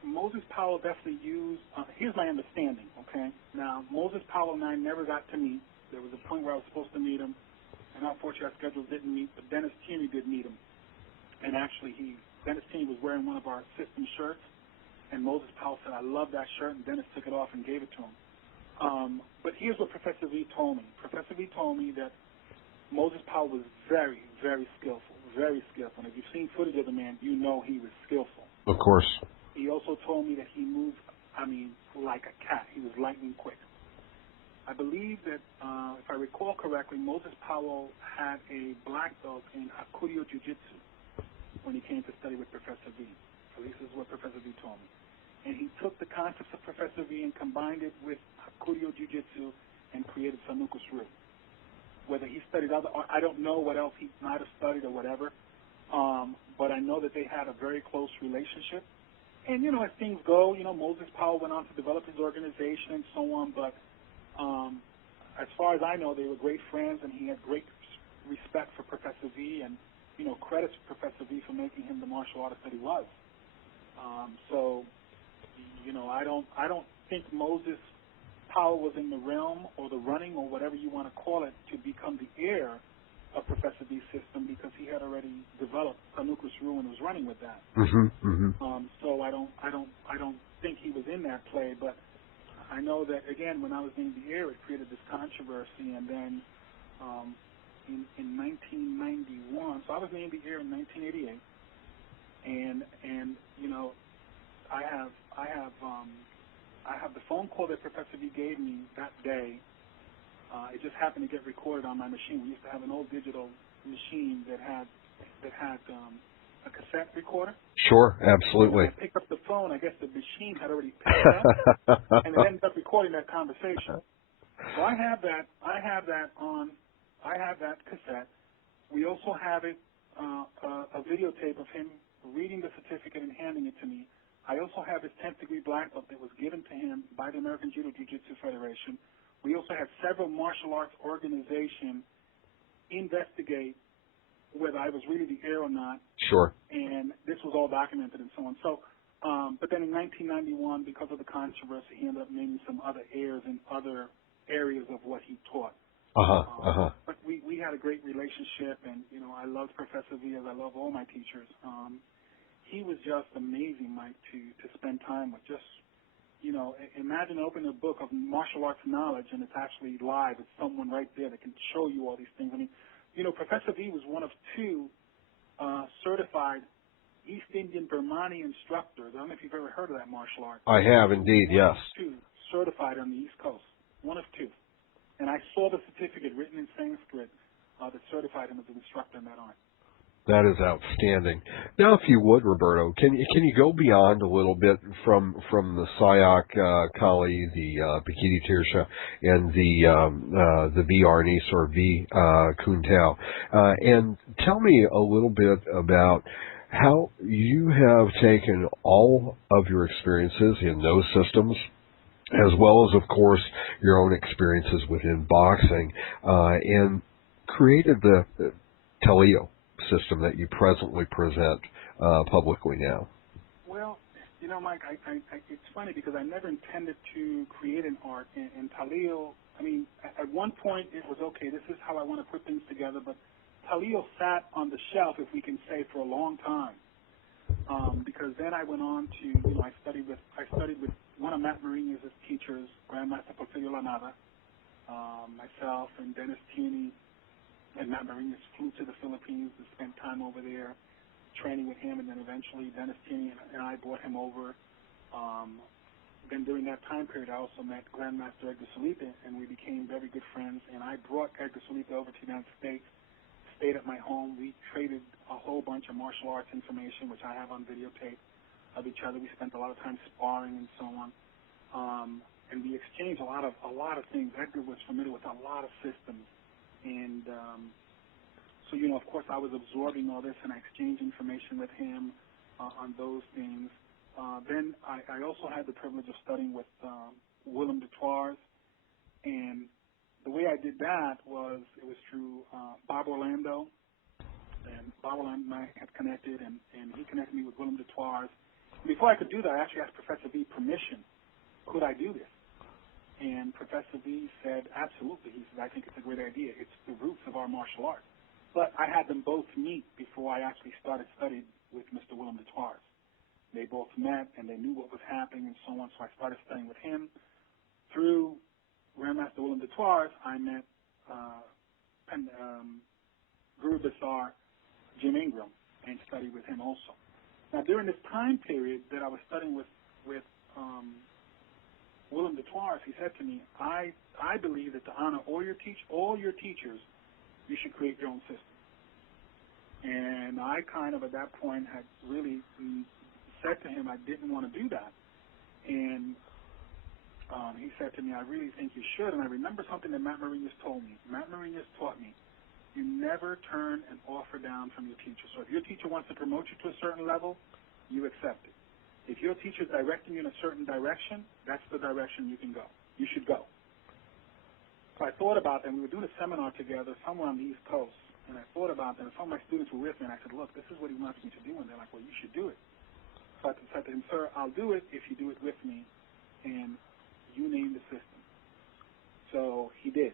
Moses Powell definitely used. Here's my understanding. Okay. Now, Moses Powell and I never got to meet. There was a point where I was supposed to meet him, and unfortunately our schedules didn't meet. But Dennis Tierney did meet him, and actually Dennis Tierney was wearing one of our system shirts. And Moses Powell said, I love that shirt, and Dennis took it off and gave it to him. But here's what Professor V told me. Professor V told me that Moses Powell was very, very skillful, very skillful. And if you've seen footage of the man, you know he was skillful. Of course. He also told me that he moved, like a cat. He was lightning quick. I believe that, if I recall correctly, Moses Powell had a black belt in Hakuryo Jiu-Jitsu when he came to study with Professor V. At least this is what Professor V told me. And he took the concepts of Professor V and combined it with Hakuryo Jiu-Jitsu and created Sanukus Ryu. Whether he studied I don't know what else he might have studied or whatever, but I know that they had a very close relationship. And, as things go, Moses Powell went on to develop his organization and so on, but as far as I know, they were great friends, and he had great respect for Professor V and, credits to Professor V for making him the martial artist that he was. So, I don't think Moses Powell was in the realm or the running or whatever you want to call it to become the heir of Professor V's system because he had already developed Sanukus Ryu and was running with that. So I don't think he was in that play, but I know that again when I was named the heir, it created this controversy, and then in 1991, so I was named the heir in 1988. And I have the phone call that Professor V gave me that day It just happened to get recorded on my machine. We used to have an old digital machine that had a cassette recorder. Sure, So absolutely. when I picked up the phone, I guess the machine had already picked it up, and it ended up recording that conversation. So I have that cassette. We also have it, a videotape of him reading the certificate and handing it to me. I also have his 10th degree black belt that was given to him by the American Judo Jiu-Jitsu Federation. We also had several martial arts organizations investigate whether I was really the heir or not. Sure. And this was all documented and so on. So, but then in 1991, because of the controversy, he ended up naming some other heirs in other areas of what he taught. But we had a great relationship, and I loved Professor V as I love all my teachers. He was just amazing, Mike, to spend time with. Just imagine opening a book of martial arts knowledge, and it's actually live. It's someone right there that can show you all these things. I mean, Professor V was one of two certified East Indian Birmani instructors. I don't know if you've ever heard of that martial art. I have indeed, yes. Two certified on the East Coast. One of two. And I saw the certificate written in Sanskrit that certified him as an instructor in that art. That is outstanding. Now, if you would, Roberto, can you go beyond a little bit from the Sayak Kali, the Bikiti Tirsha, and the V Arnis or V Kuntao, and tell me a little bit about how you have taken all of your experiences in those systems, as well as, of course, your own experiences within boxing, and created the Talio system that you presently present publicly now. Well, Mike, it's funny because I never intended to create an art in Talio. I mean, at one point it was, okay, this is how I want to put things together, but Talio sat on the shelf, if we can say, for a long time. Because then I went on to, I studied with one of Matt Mourinho's teachers, Grandmaster Porfirio Lanada, myself and Dennis Tierney, and Matt Mourinho flew to the Philippines to spend time over there training with him, and then eventually Dennis Tierney and I brought him over. Then during that time period, I also met Grandmaster Edgar Solipe, and we became very good friends, and I brought Edgar Solipe over to the United States, stayed at my home. We traded a whole bunch of martial arts information, which I have on videotape, of each other. We spent a lot of time sparring and so on. And we exchanged a lot of things. Edgar was familiar with a lot of systems. And so, of course, I was absorbing all this, and I exchanged information with him on those things. Then I also had the privilege of studying with Willem de Tours, and the way I did that was through Bob Orlando, and Bob Orlando and I had connected, and he connected me with Willem de Tours. Before I could do that, I actually asked Professor V permission. Could I do this? And Professor V said, absolutely. He said, I think it's a great idea. It's the roots of our martial art. But I had them both meet before I actually started studying with Mr. Willem de Tours. They both met, and they knew what was happening and so on, so I started studying with him. Through Grandmaster Willem de Tours, I met Guru Basar Jim Ingram and studied with him also. Now, during this time period that I was studying with Willem de Tours, he said to me, I believe that to honor all your teachers, you should create your own system. And I kind of, at that point, had really said to him I didn't want to do that. And he said to me, I really think you should. And I remember something that Matt Mourinho's told me. Matt Mourinho's taught me, you never turn an offer down from your teacher. So if your teacher wants to promote you to a certain level, you accept it. If your teacher is directing you in a certain direction, that's the direction you can go. You should go. So I thought about that, and we were doing a seminar together somewhere on the East Coast, and I thought about that, and some of my students were with me, and I said, look, this is what he wants me to do, and they're like, well, you should do it. So I said to him, sir, I'll do it if you do it with me, and you name the system. So he did,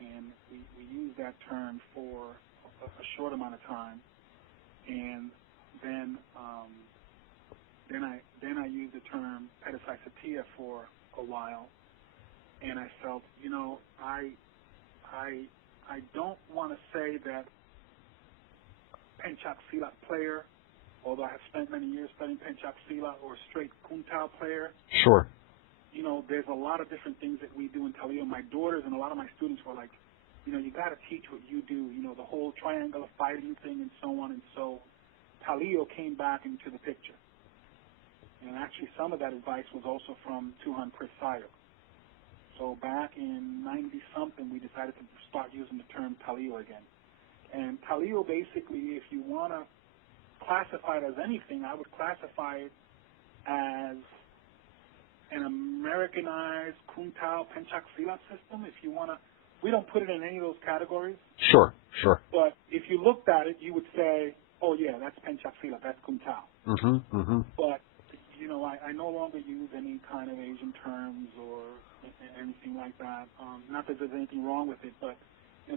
and we used that term for a short amount of time, and then I used the term pedicysoptia for a while, and I felt, I don't want to say that Penchak Silat player, although I have spent many years studying Penchak Silat, or straight Kuntao player. Sure. there's a lot of different things that we do in Talio. My daughters and a lot of my students were like, you got to teach what you do, the whole triangle of fighting thing and so on. And so Talio came back into the picture. And actually some of that advice was also from Tuhon Chris Sayo. So back in 90-something, we decided to start using the term Talio again. And Talio, basically, if you want to classify it as anything, I would classify it as an Americanized Kung Tao Penchak Silat system. If you want to, we don't put it in any of those categories. Sure. But if you looked at it, you would say, oh yeah, that's Penchak Silat, that's Kung Tao. But I no longer use any kind of Asian terms or anything like that. Not that there's anything wrong with it, but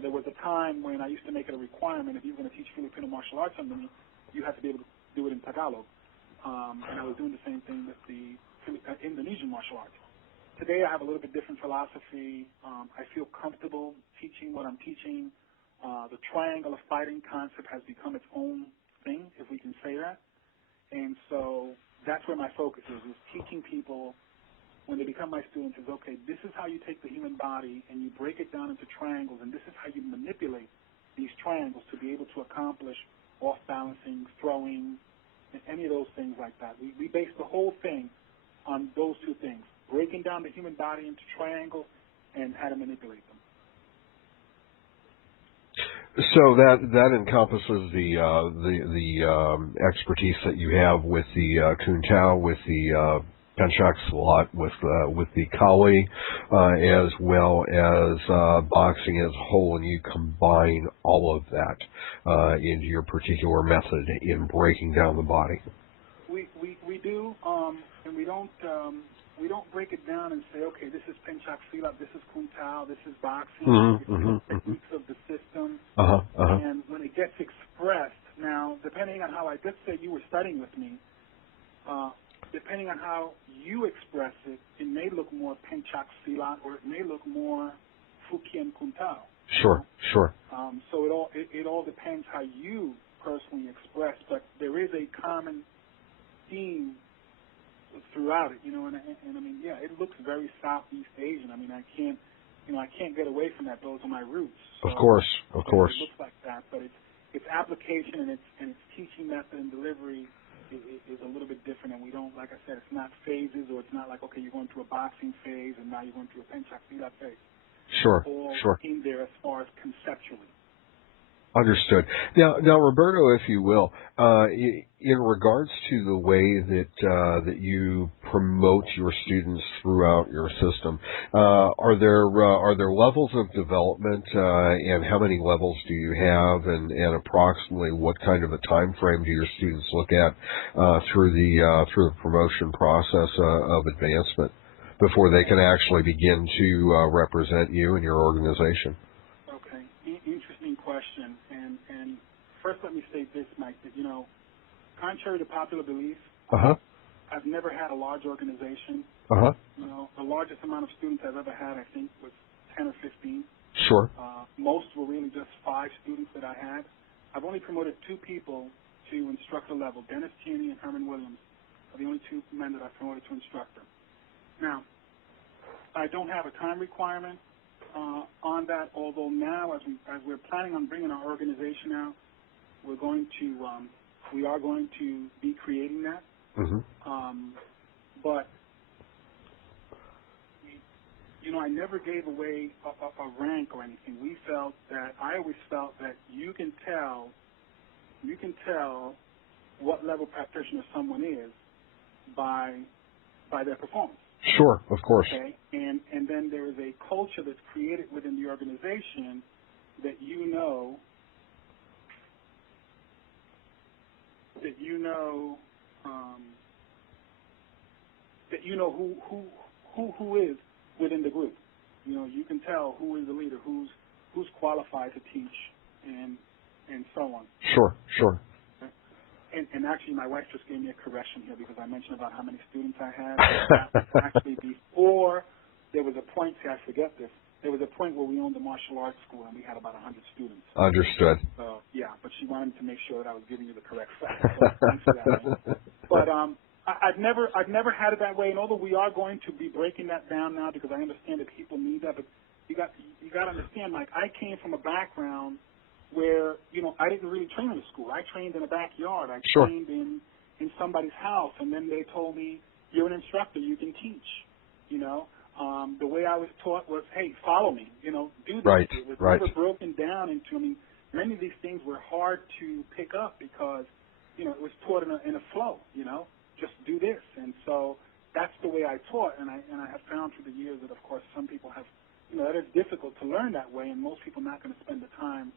there was a time when I used to make it a requirement if you were going to teach Filipino martial arts under me, you had to be able to do it in Tagalog. And I was doing the same thing with the Indonesian martial arts. Today I have a little bit different philosophy. I feel comfortable teaching what I'm teaching. The triangle of fighting concept has become its own thing, if we can say that. And so that's where my focus is teaching people when they become my students is, okay, this is how you take the human body and you break it down into triangles, and this is how you manipulate these triangles to be able to accomplish off-balancing, throwing, and any of those things like that. We base the whole thing on those two things, breaking down the human body into triangles and how to manipulate them. So that encompasses the expertise that you have with the Kung Tao, with the Penchak Silat, with the Kali, as well as boxing as a whole, and you combine all of that into your particular method in breaking down the body. We do, and we don't break it down and say, okay, this is Penchak Silat, this is Kung Tao, this is boxing, techniques of the system. And when it gets expressed, now, depending on how let's say you were studying with me, depending on how you express it, it may look more Penchak Silat or it may look more Fukian Kung Tao. Sure. So it all depends how you personally express, but there is a common theme throughout it, and I mean, yeah, it looks very Southeast Asian. I mean, I can't get away from that. Those are my roots. So, of course. It looks like that, but its application and its teaching method and delivery is a little bit different. And we don't, like I said, it's not phases, or it's not like, okay, you're going through a boxing phase and now you're going through a Penchak Silat phase. Sure. In there as far as conceptually. Understood. Now, Roberto, if you will, in regards to the way that you promote your students throughout your system, are there levels of development, and how many levels do you have, and approximately what kind of a time frame do your students look at through the promotion process of advancement before they can actually begin to represent you and your organization? Interesting question. And first let me state this, Mike, that, contrary to popular belief, I've never had a large organization. The largest amount of students I've ever had, I think, was 10 or 15. Sure. Most were really just 5 students that I had. I've only promoted 2 people to instructor level. Dennis Tierney and Herman Williams are the only 2 men that I've promoted to instructor. Now, I don't have a time requirement on that, although now, as we're planning on bringing our organization out, we are going to be creating that. But I never gave away a rank or anything. I always felt that you can tell what level practitioner someone is by their performance. Sure, of course. Okay, and then there is a culture that's created within the organization that you know who is within the group. You can tell who is the leader, who's qualified to teach, and so on. Sure. And actually, my wife just gave me a correction here because I mentioned about how many students I had. Actually, before there was a point, I forget this, there was a point where we owned a martial arts school and we had about 100 students. Understood. So, yeah, but she wanted to make sure that I was giving you the correct facts. So thanks for that. But I've never had it that way, and although we are going to be breaking that down now because I understand that people need that, but you got to understand, like, I came from a background where, I didn't really train in a school. I trained in a backyard. I Sure. trained in somebody's house, and then they told me, you're an instructor, you can teach, The way I was taught was, hey, follow me, do this. Right, It was right. never broken down into, many of these things were hard to pick up because, it was taught in a flow, just do this. And so that's the way I taught, and I have found through the years that, of course, some people have, that it's difficult to learn that way, and most people are not going to spend the time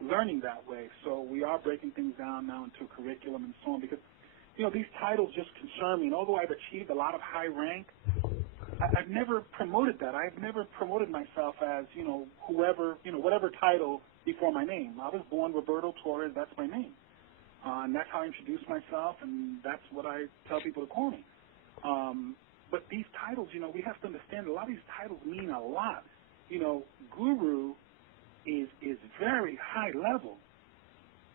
learning that way. So we are breaking things down now into a curriculum and so on because, these titles just concern me. And although I've achieved a lot of high rank, I've never promoted that. I've never promoted myself as, whoever, whatever title before my name. I was born Roberto Torres. That's my name. And that's how I introduce myself, and that's what I tell people to call me. But these titles, we have to understand a lot of these titles mean a lot. Guru is very high level.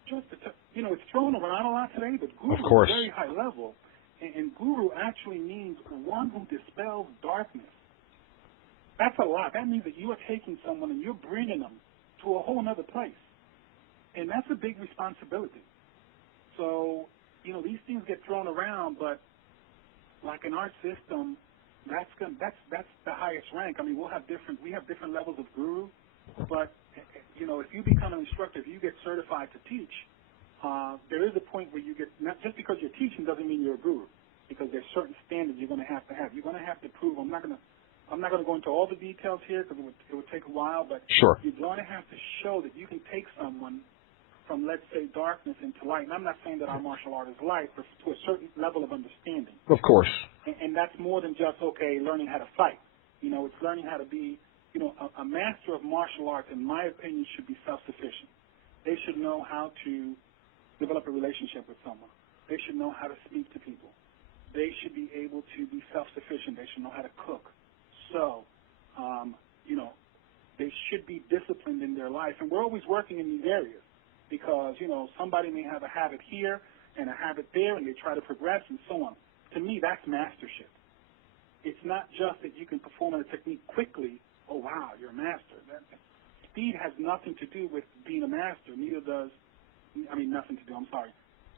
It's thrown around a lot today, but Guru is very high level. And Guru actually means one who dispels darkness. That's a lot. That means that you are taking someone and you're bringing them to a whole other place. And that's a big responsibility. So, these things get thrown around, but like in our system, that's the highest rank. We have different levels of guru, but if you become an instructor, if you get certified to teach, there is a point where you get, not just because you're teaching doesn't mean you're a guru, because there's certain standards you're going to have. You're going to have to prove. I'm not going to go into all the details here because it would take a while, but sure. You're going to have to show that you can take someone from, let's say, darkness into light. And I'm not saying that our martial art is light, but to a certain level of understanding. Of course. And that's more than just, learning how to fight. It's learning how to be, a master of martial arts, in my opinion, should be self-sufficient. They should know how to develop a relationship with someone. They should know how to speak to people. They should be able to be self-sufficient. They should know how to cook. So, they should be disciplined in their life. And we're always working in these areas because, somebody may have a habit here and a habit there, and they try to progress and so on. To me, that's mastership. It's not just that you can perform a technique quickly. Oh, wow, you're a master. Speed has nothing to do with being a master. Nothing to do, I'm sorry.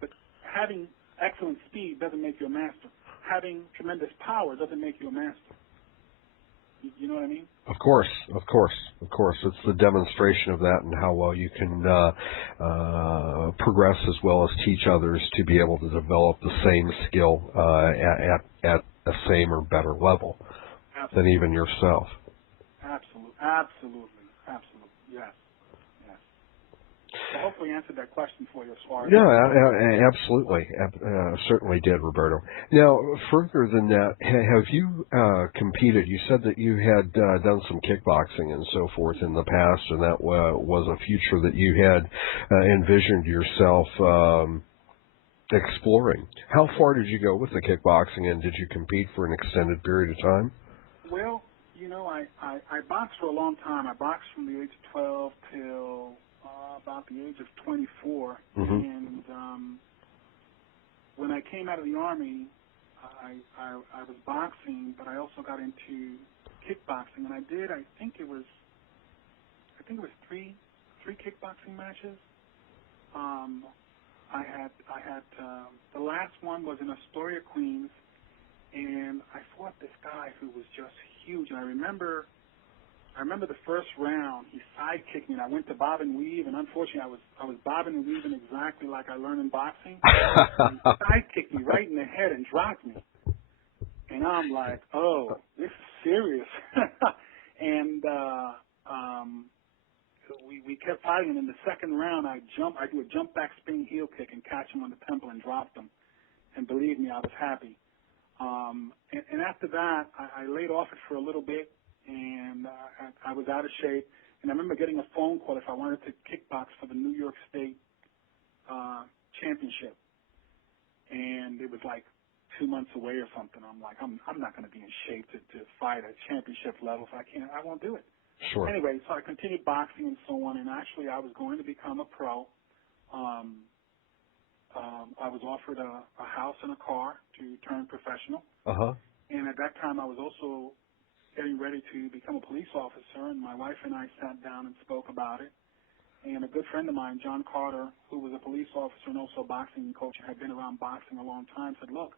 But having excellent speed doesn't make you a master. Having tremendous power doesn't make you a master. You know what I mean? Of course. It's the demonstration of that and how well you can progress as well as teach others to be able to develop the same skill at a same or better level than even yourself. Absolutely. Yes. So hopefully I answered that question for you as far as... Yeah, absolutely. Certainly did, Roberto. Now, further than that, have you competed? You said that you had done some kickboxing and so forth in the past, and that was a future that you had envisioned yourself exploring. How far did you go with the kickboxing, and did you compete for an extended period of time? Well, I boxed for a long time. I boxed from the age of 12 till... about the age of 24, and when I came out of the Army, I was boxing, but I also got into kickboxing, and I think it was three kickboxing matches. I had the last one was in Astoria, Queens, and I fought this guy who was just huge, and I remember the first round, he side kicked me, and I went to bob and weave, and unfortunately I was bobbing and weaving exactly like I learned in boxing. He side kicked me right in the head and dropped me. And I'm like, oh, this is serious. And we kept fighting, and in the second round I do a jump back spin heel kick and catch him on the temple and drop him. And believe me, I was happy. And after that, I laid off it for a little bit. And I was out of shape. And I remember getting a phone call if I wanted to kickbox for the New York State championship. And it was like 2 months away or something. I'm like, I'm not going to be in shape to fight at championship level. So I won't do it. Sure. Anyway, so I continued boxing and so on. And actually, I was going to become a pro I was offered a house and a car to turn professional. Uh-huh. And at that time, I was also getting ready to become a police officer, and my wife and I sat down and spoke about it. And a good friend of mine, John Carter, who was a police officer and also a boxing coach and had been around boxing a long time, said, look,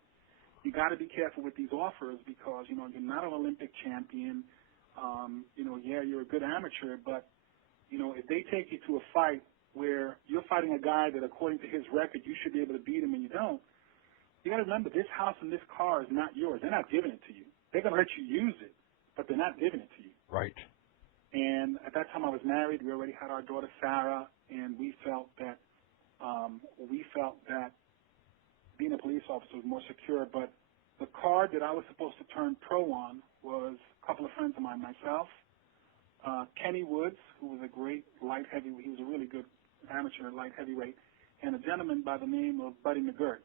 you got to be careful with these offers because, you know, you're not an Olympic champion. You know, yeah, you're a good amateur, but, you know, if they take you to a fight where you're fighting a guy that, according to his record, you should be able to beat him and you don't, you got to remember this house and this car is not yours. They're not giving it to you. They're going to let you use it, but they're not giving it to you. Right. And at that time I was married. We already had our daughter Sarah, and we felt that being a police officer was more secure. But the card that I was supposed to turn pro on was a couple of friends of mine, myself, Kenny Woods, who was a great light heavyweight. He was a really good amateur light heavyweight, and a gentleman by the name of Buddy McGirt.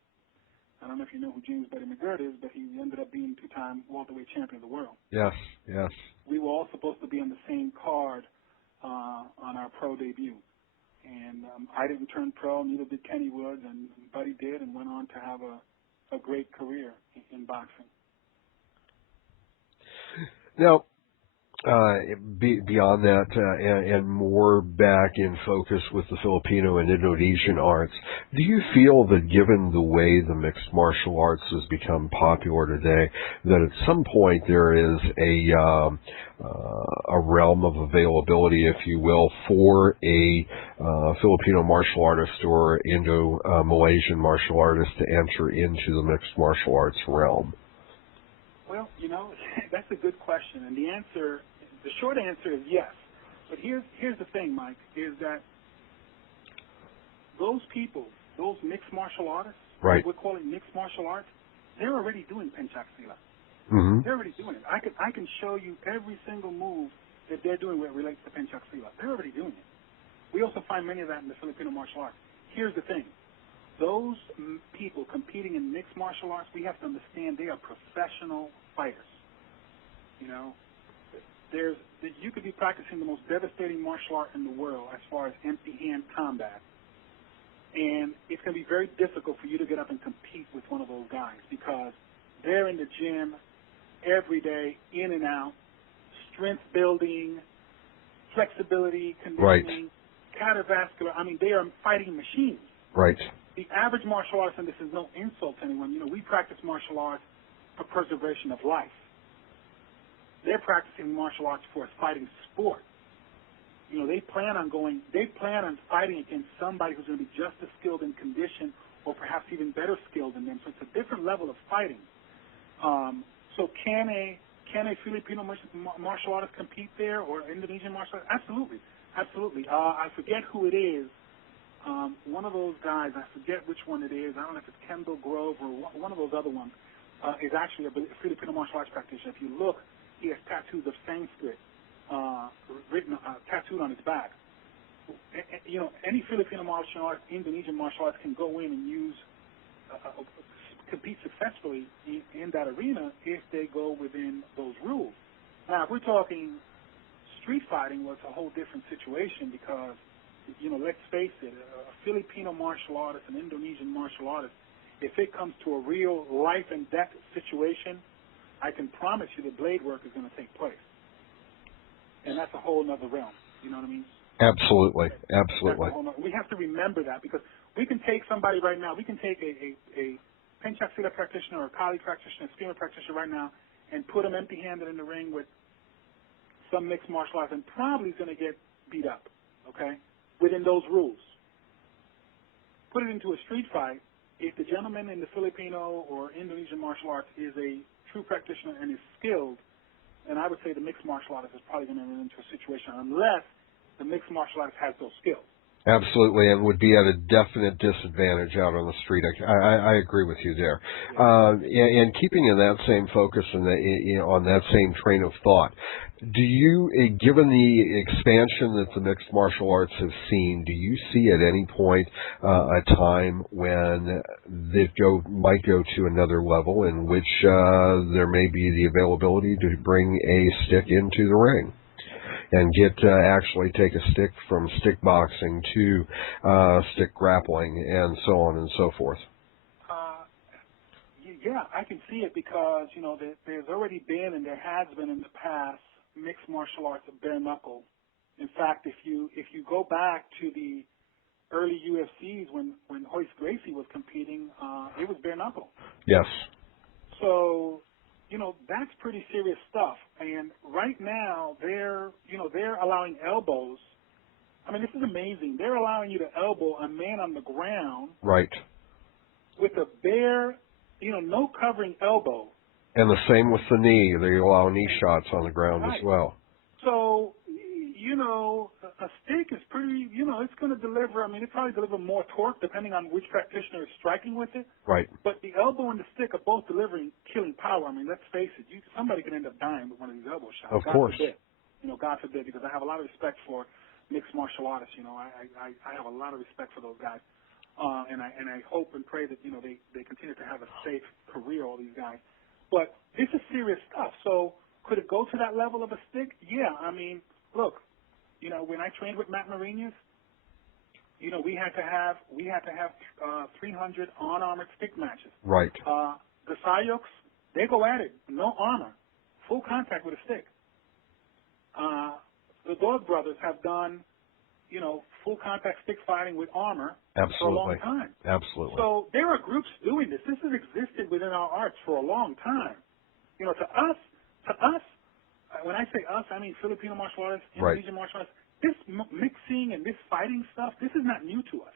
I don't know if you know who James Buddy McGirt is, but he ended up being two-time welterweight champion of the world. Yes, yes. We were all supposed to be on the same card on our pro debut. And I didn't turn pro, neither did Kenny Woods, and Buddy did and went on to have a great career in boxing. Now, beyond that, and more back in focus with the Filipino and Indonesian arts, do you feel that given the way the mixed martial arts has become popular today, that at some point there is a realm of availability, if you will, for a Filipino martial artist or Indo-Malaysian martial artist to enter into the mixed martial arts realm? Well, you know, that's a good question, and the short answer is yes. But here's the thing, Mike, is that those people, those mixed martial artists, right, we're calling mixed martial arts, they're already doing pencak silat. Mm-hmm. They're already doing it. I can show you every single move that they're doing where it relates to pencak silat. They're already doing it. We also find many of that in the Filipino martial arts. Here's the thing. Those people competing in mixed martial arts, we have to understand they are professional fighters. You know, you could be practicing the most devastating martial art in the world as far as empty hand combat, and it's going to be very difficult for you to get up and compete with one of those guys because they're in the gym every day, in and out, strength building, flexibility, conditioning, cardiovascular. I mean, they are fighting machines. Right. The average martial artist, and this is no insult to anyone, you know, we practice martial arts for preservation of life. They're practicing martial arts for a fighting sport. You know, they plan on fighting against somebody who's going to be just as skilled and conditioned or perhaps even better skilled than them. So it's a different level of fighting. So can a Filipino martial artist compete there, or Indonesian martial artist? Absolutely. Absolutely. I forget who it is. One of those guys, I forget which one it is. I don't know if it's Kendall Grove or one of those other ones, is actually a Filipino martial arts practitioner. If you look, he has tattoos of Sanskrit tattooed on his back. You know, any Filipino martial arts, Indonesian martial arts can go in and compete successfully in that arena if they go within those rules. Now, if we're talking street fighting, well, it's a whole different situation because, you know, let's face it, a Filipino martial artist, an Indonesian martial artist, if it comes to a real life and death situation, I can promise you the blade work is going to take place. And that's a whole other realm. You know what I mean? Absolutely. Absolutely. We have to remember that because we can take somebody right now, we can take a pencak silat practitioner or a Kali practitioner, a skimmer practitioner right now, and put them empty-handed in the ring with some mixed martial arts, and probably is going to get beat up, okay, within those rules. Put it into a street fight. If the gentleman in the Filipino or Indonesian martial arts is a true practitioner and is skilled, then I would say the mixed martial artist is probably going to run into a situation unless the mixed martial artist has those skills. Absolutely, and would be at a definite disadvantage out on the street. I agree with you there. Yeah. And keeping in that same focus and on that same train of thought, do you, given the expansion that the mixed martial arts have seen, do you see at any point a time when they might go to another level in which there may be the availability to bring a stick into the ring? and get actually take a stick from stick boxing to stick grappling and so on and so forth. Yeah, I can see it because, there's already been and there has been in the past mixed martial arts of bare knuckle. In fact, if you go back to the early UFCs when Hoist Gracie was competing, it was bare knuckle. Yes. So, that's pretty serious stuff. And right now they're allowing elbows. I mean, this is amazing. They're allowing you to elbow a man on the ground. Right. With a bare, no covering elbow. And the same with the knee. They allow knee shots on the ground right. as well. So, a stick is pretty, it's going to deliver, it probably deliver more torque depending on which practitioner is striking with it. Right. But the elbow and the stick are both delivering killing power. Let's face it, somebody can end up dying with one of these elbow shots. Of God course. forbid. God forbid, because I have a lot of respect for mixed martial artists. I have a lot of respect for those guys. And I hope and pray that, they continue to have a safe career, all these guys. But this is serious stuff. So could it go to that level of a stick? Yeah. Look, when I trained with Matt Marinas, we had to have 300 unarmored stick matches. Right. The Sayuks, they go at it, no armor, full contact with a stick. The Dog Brothers have done, full contact stick fighting with armor. Absolutely. For a long time. Absolutely. So there are groups doing this. This has existed within our arts for a long time. To us, when I say us, I mean Filipino martial artists, Indonesian martial artists. This mixing and this fighting stuff, this is not new to us.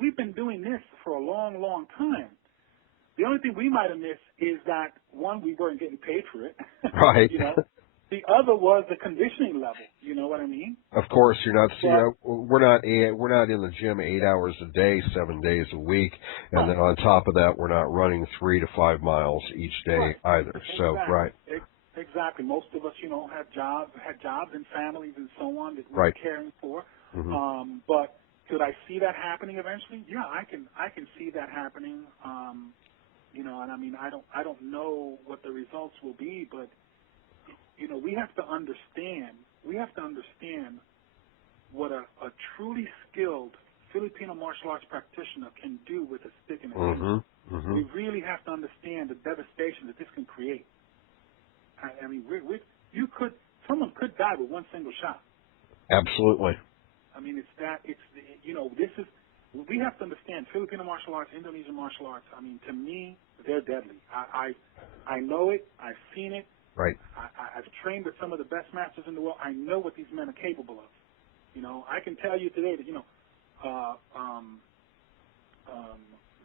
We've been doing this for a long, long time. The only thing we might have missed is that, one, we weren't getting paid for it. Right. The other was the conditioning level. You know what I mean? Of course, you're not. We're not in the gym 8 hours a day, 7 days a week, and then on top of that, we're not running 3 to 5 miles each day either. Exactly. So, right. Exactly. Most of us, had jobs and families and so on that we're caring for. Mm-hmm. But could I see that happening eventually? Yeah, I can see that happening. And I don't know what the results will be, but we have to understand what a truly skilled Filipino martial arts practitioner can do with a stick in a hand. Mm-hmm. Mm-hmm. We really have to understand the devastation that this can create. Someone could die with one single shot. Absolutely. We have to understand Filipino martial arts, Indonesian martial arts. To me, they're deadly. I know it. I've seen it. Right. I've trained with some of the best masters in the world. I know what these men are capable of. I can tell you today that,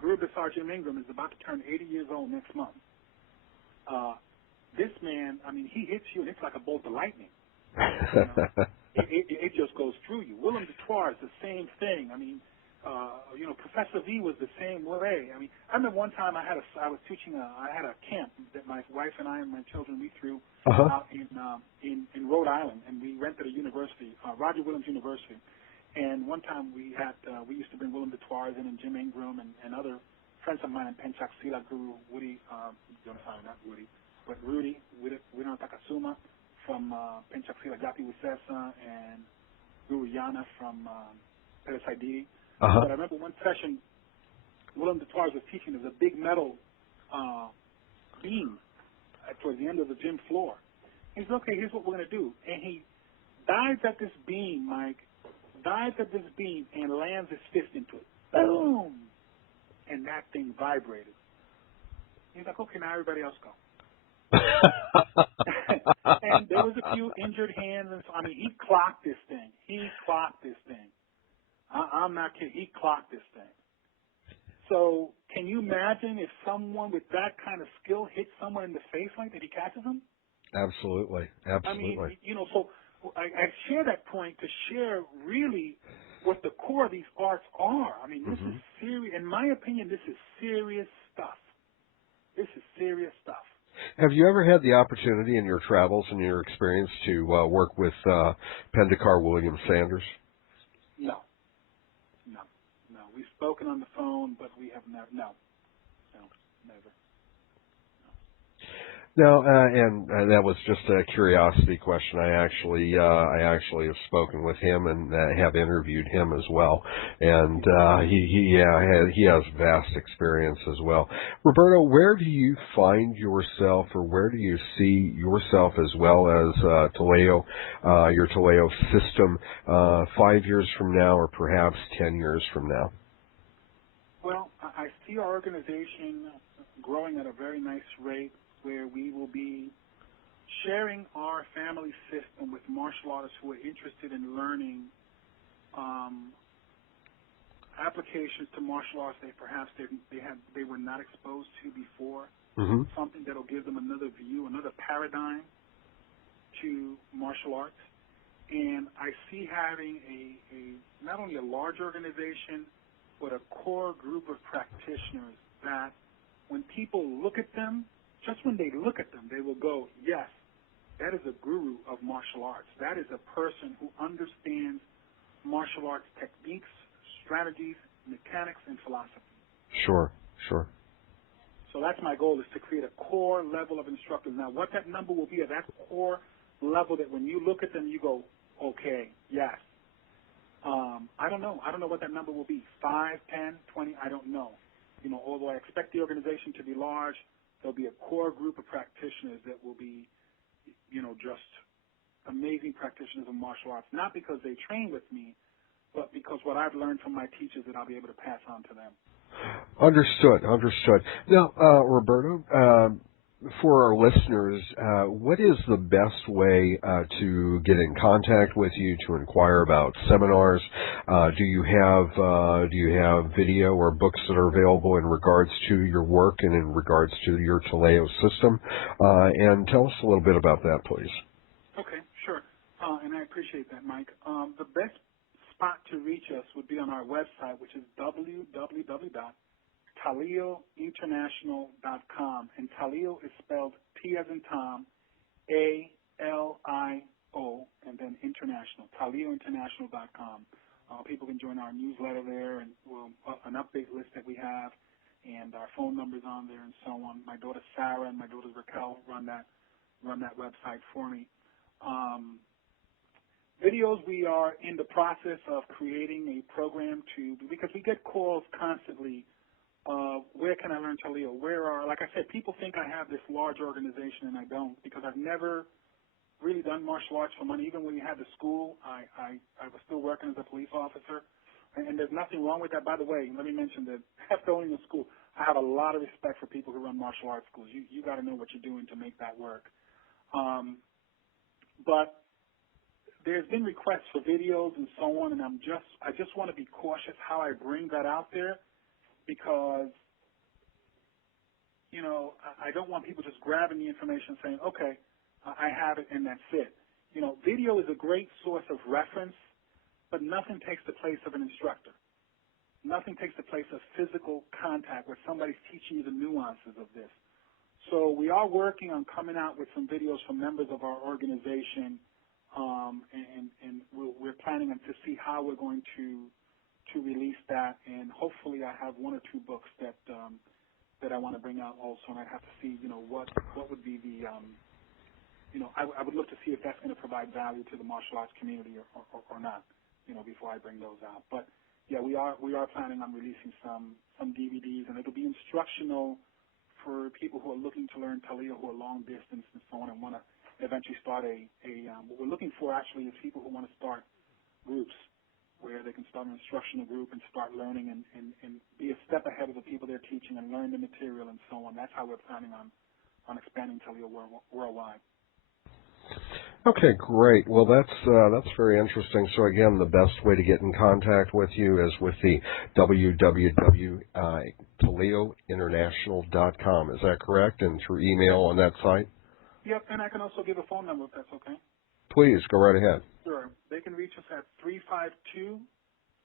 Guru Besar Jim Ingram is about to turn 80 years old next month. This man, he hits you and it's like a bolt of lightning. It just goes through you. Willem de Troyes, the same thing. Professor V was the same way. I remember one time I had a camp that my wife and I and my children, we threw out in Rhode Island, and we rented a university, Roger Williams University. And one time we used to bring Willem de Troyes in and Jim Ingram and other friends of mine in Penchak Sila, Guru Woody, not Woody, but Rudy, Winan Takasuma from Penchak Sila Gati Wisesa, and Guru Yana from Perez Haidiri. But I remember one session, Willem de Troyes was teaching. There was a big metal beam towards the end of the gym floor. He said, okay, here's what we're going to do. And he dives at this beam, Mike, and lands his fist into it. Boom! And that thing vibrated. He's like, okay, now everybody else go. And there was a few injured hands. And so, he clocked this thing. I'm not kidding. He clocked this thing. So can you imagine if someone with that kind of skill hits someone in the face like that, he catches them? Absolutely. So I share that point to share really what the core of these arts are. This is serious. In my opinion, this is serious stuff. Have you ever had the opportunity in your travels and your experience to work with Pendekar William Sanders? No. We've spoken on the phone, but we have never. No, never. No, and that was just a curiosity question. I actually have spoken with him and have interviewed him as well, and he has vast experience as well. Roberto, where do you find yourself, or where do you see yourself as well as Taleo, your Taleo system, 5 years from now, or perhaps 10 years from now? Well, I see our organization growing at a very nice rate, where we will be sharing our family system with martial artists who are interested in learning applications to martial arts they were not exposed to before. Mm-hmm. Something that'll give them another view, another paradigm to martial arts. And I see having a not only a large organization, but a core group of practitioners that when people look at them, just when they look at them, they will go, yes, that is a guru of martial arts. That is a person who understands martial arts techniques, strategies, mechanics, and philosophy. Sure, sure. So that's my goal, is to create a core level of instructors. Now, what that number will be at that core level, that when you look at them, you go, okay, yes. I don't know. I don't know what that number will be, 5, 10, 20, I don't know. You know, although I expect the organization to be large, there'll be a core group of practitioners that will be, you know, just amazing practitioners of martial arts, not because they train with me, but because what I've learned from my teachers that I'll be able to pass on to them. Understood, understood. Now, Roberto, for our listeners, what is the best way to get in contact with you, to inquire about seminars? Do you have video or books that are available in regards to your work and in regards to your Taleo system? And tell us a little bit about that, please. Okay, sure. And I appreciate that, Mike. The best spot to reach us would be on our website, which is www.taleointernational.com. And Taleo is spelled T as in Tom, A-L-I-O, and then international, taleointernational.com. People can join our newsletter there, and an update list that we have, and our phone numbers on there and so on. My daughter Sarah and my daughter Raquel run that website for me. Videos, we are in the process of creating a program because we get calls constantly, where can I learn Taleo? Like I said, people think I have this large organization, and I don't, because I've never really done martial arts for money. Even when we had the school, I was still working as a police officer, and there's nothing wrong with that. By the way, let me mention that after owning a school, I have a lot of respect for people who run martial arts schools. You got to know what you're doing to make that work. But there's been requests for videos and so on, and I just want to be cautious how I bring that out there, because, you know, I don't want people just grabbing the information and saying, okay, I have it and that's it. You know, video is a great source of reference, but nothing takes the place of an instructor. Nothing takes the place of physical contact where somebody's teaching you the nuances of this. So we are working on coming out with some videos from members of our organization, and we're planning to see how we're going to release that. And hopefully I have 1 or 2 books that I want to bring out also, and I'd have to see, you know, what would be the, you know, I would look to see if that's going to provide value to the martial arts community or not, you know, before I bring those out. But yeah, we are planning on releasing some DVDs, and it'll be instructional for people who are looking to learn Taleo, who are long distance and so on, and want to eventually start what we're looking for actually is people who want to start groups where they can start an instructional group and start learning and be a step ahead of the people they're teaching and learn the material and so on. That's how we're planning on expanding Taleo worldwide. Okay, great. Well, that's very interesting. So again, the best way to get in contact with you is with the www.taleointernational.com. Is that correct? And through email on that site? Yep, and I can also give a phone number if that's okay. Please, go right ahead. Sure. They can reach us at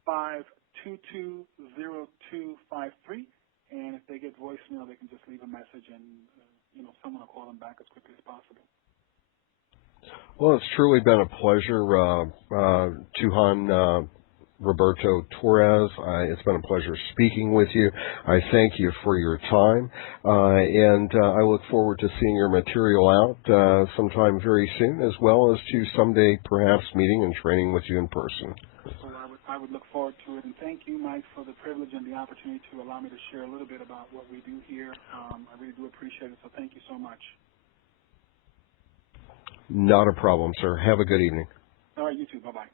352-522-0253, and if they get voicemail, they can just leave a message, and you know, someone will call them back as quickly as possible. Well, it's truly been a pleasure, Tuhon Roberto Torres. It's been a pleasure speaking with you. I thank you for your time, and I look forward to seeing your material out sometime very soon, as well as to someday perhaps meeting and training with you in person. Well, I would look forward to it, and thank you, Mike, for the privilege and the opportunity to allow me to share a little bit about what we do here. I really do appreciate it, so thank you so much. Not a problem, sir. Have a good evening. All right, you too. Bye-bye.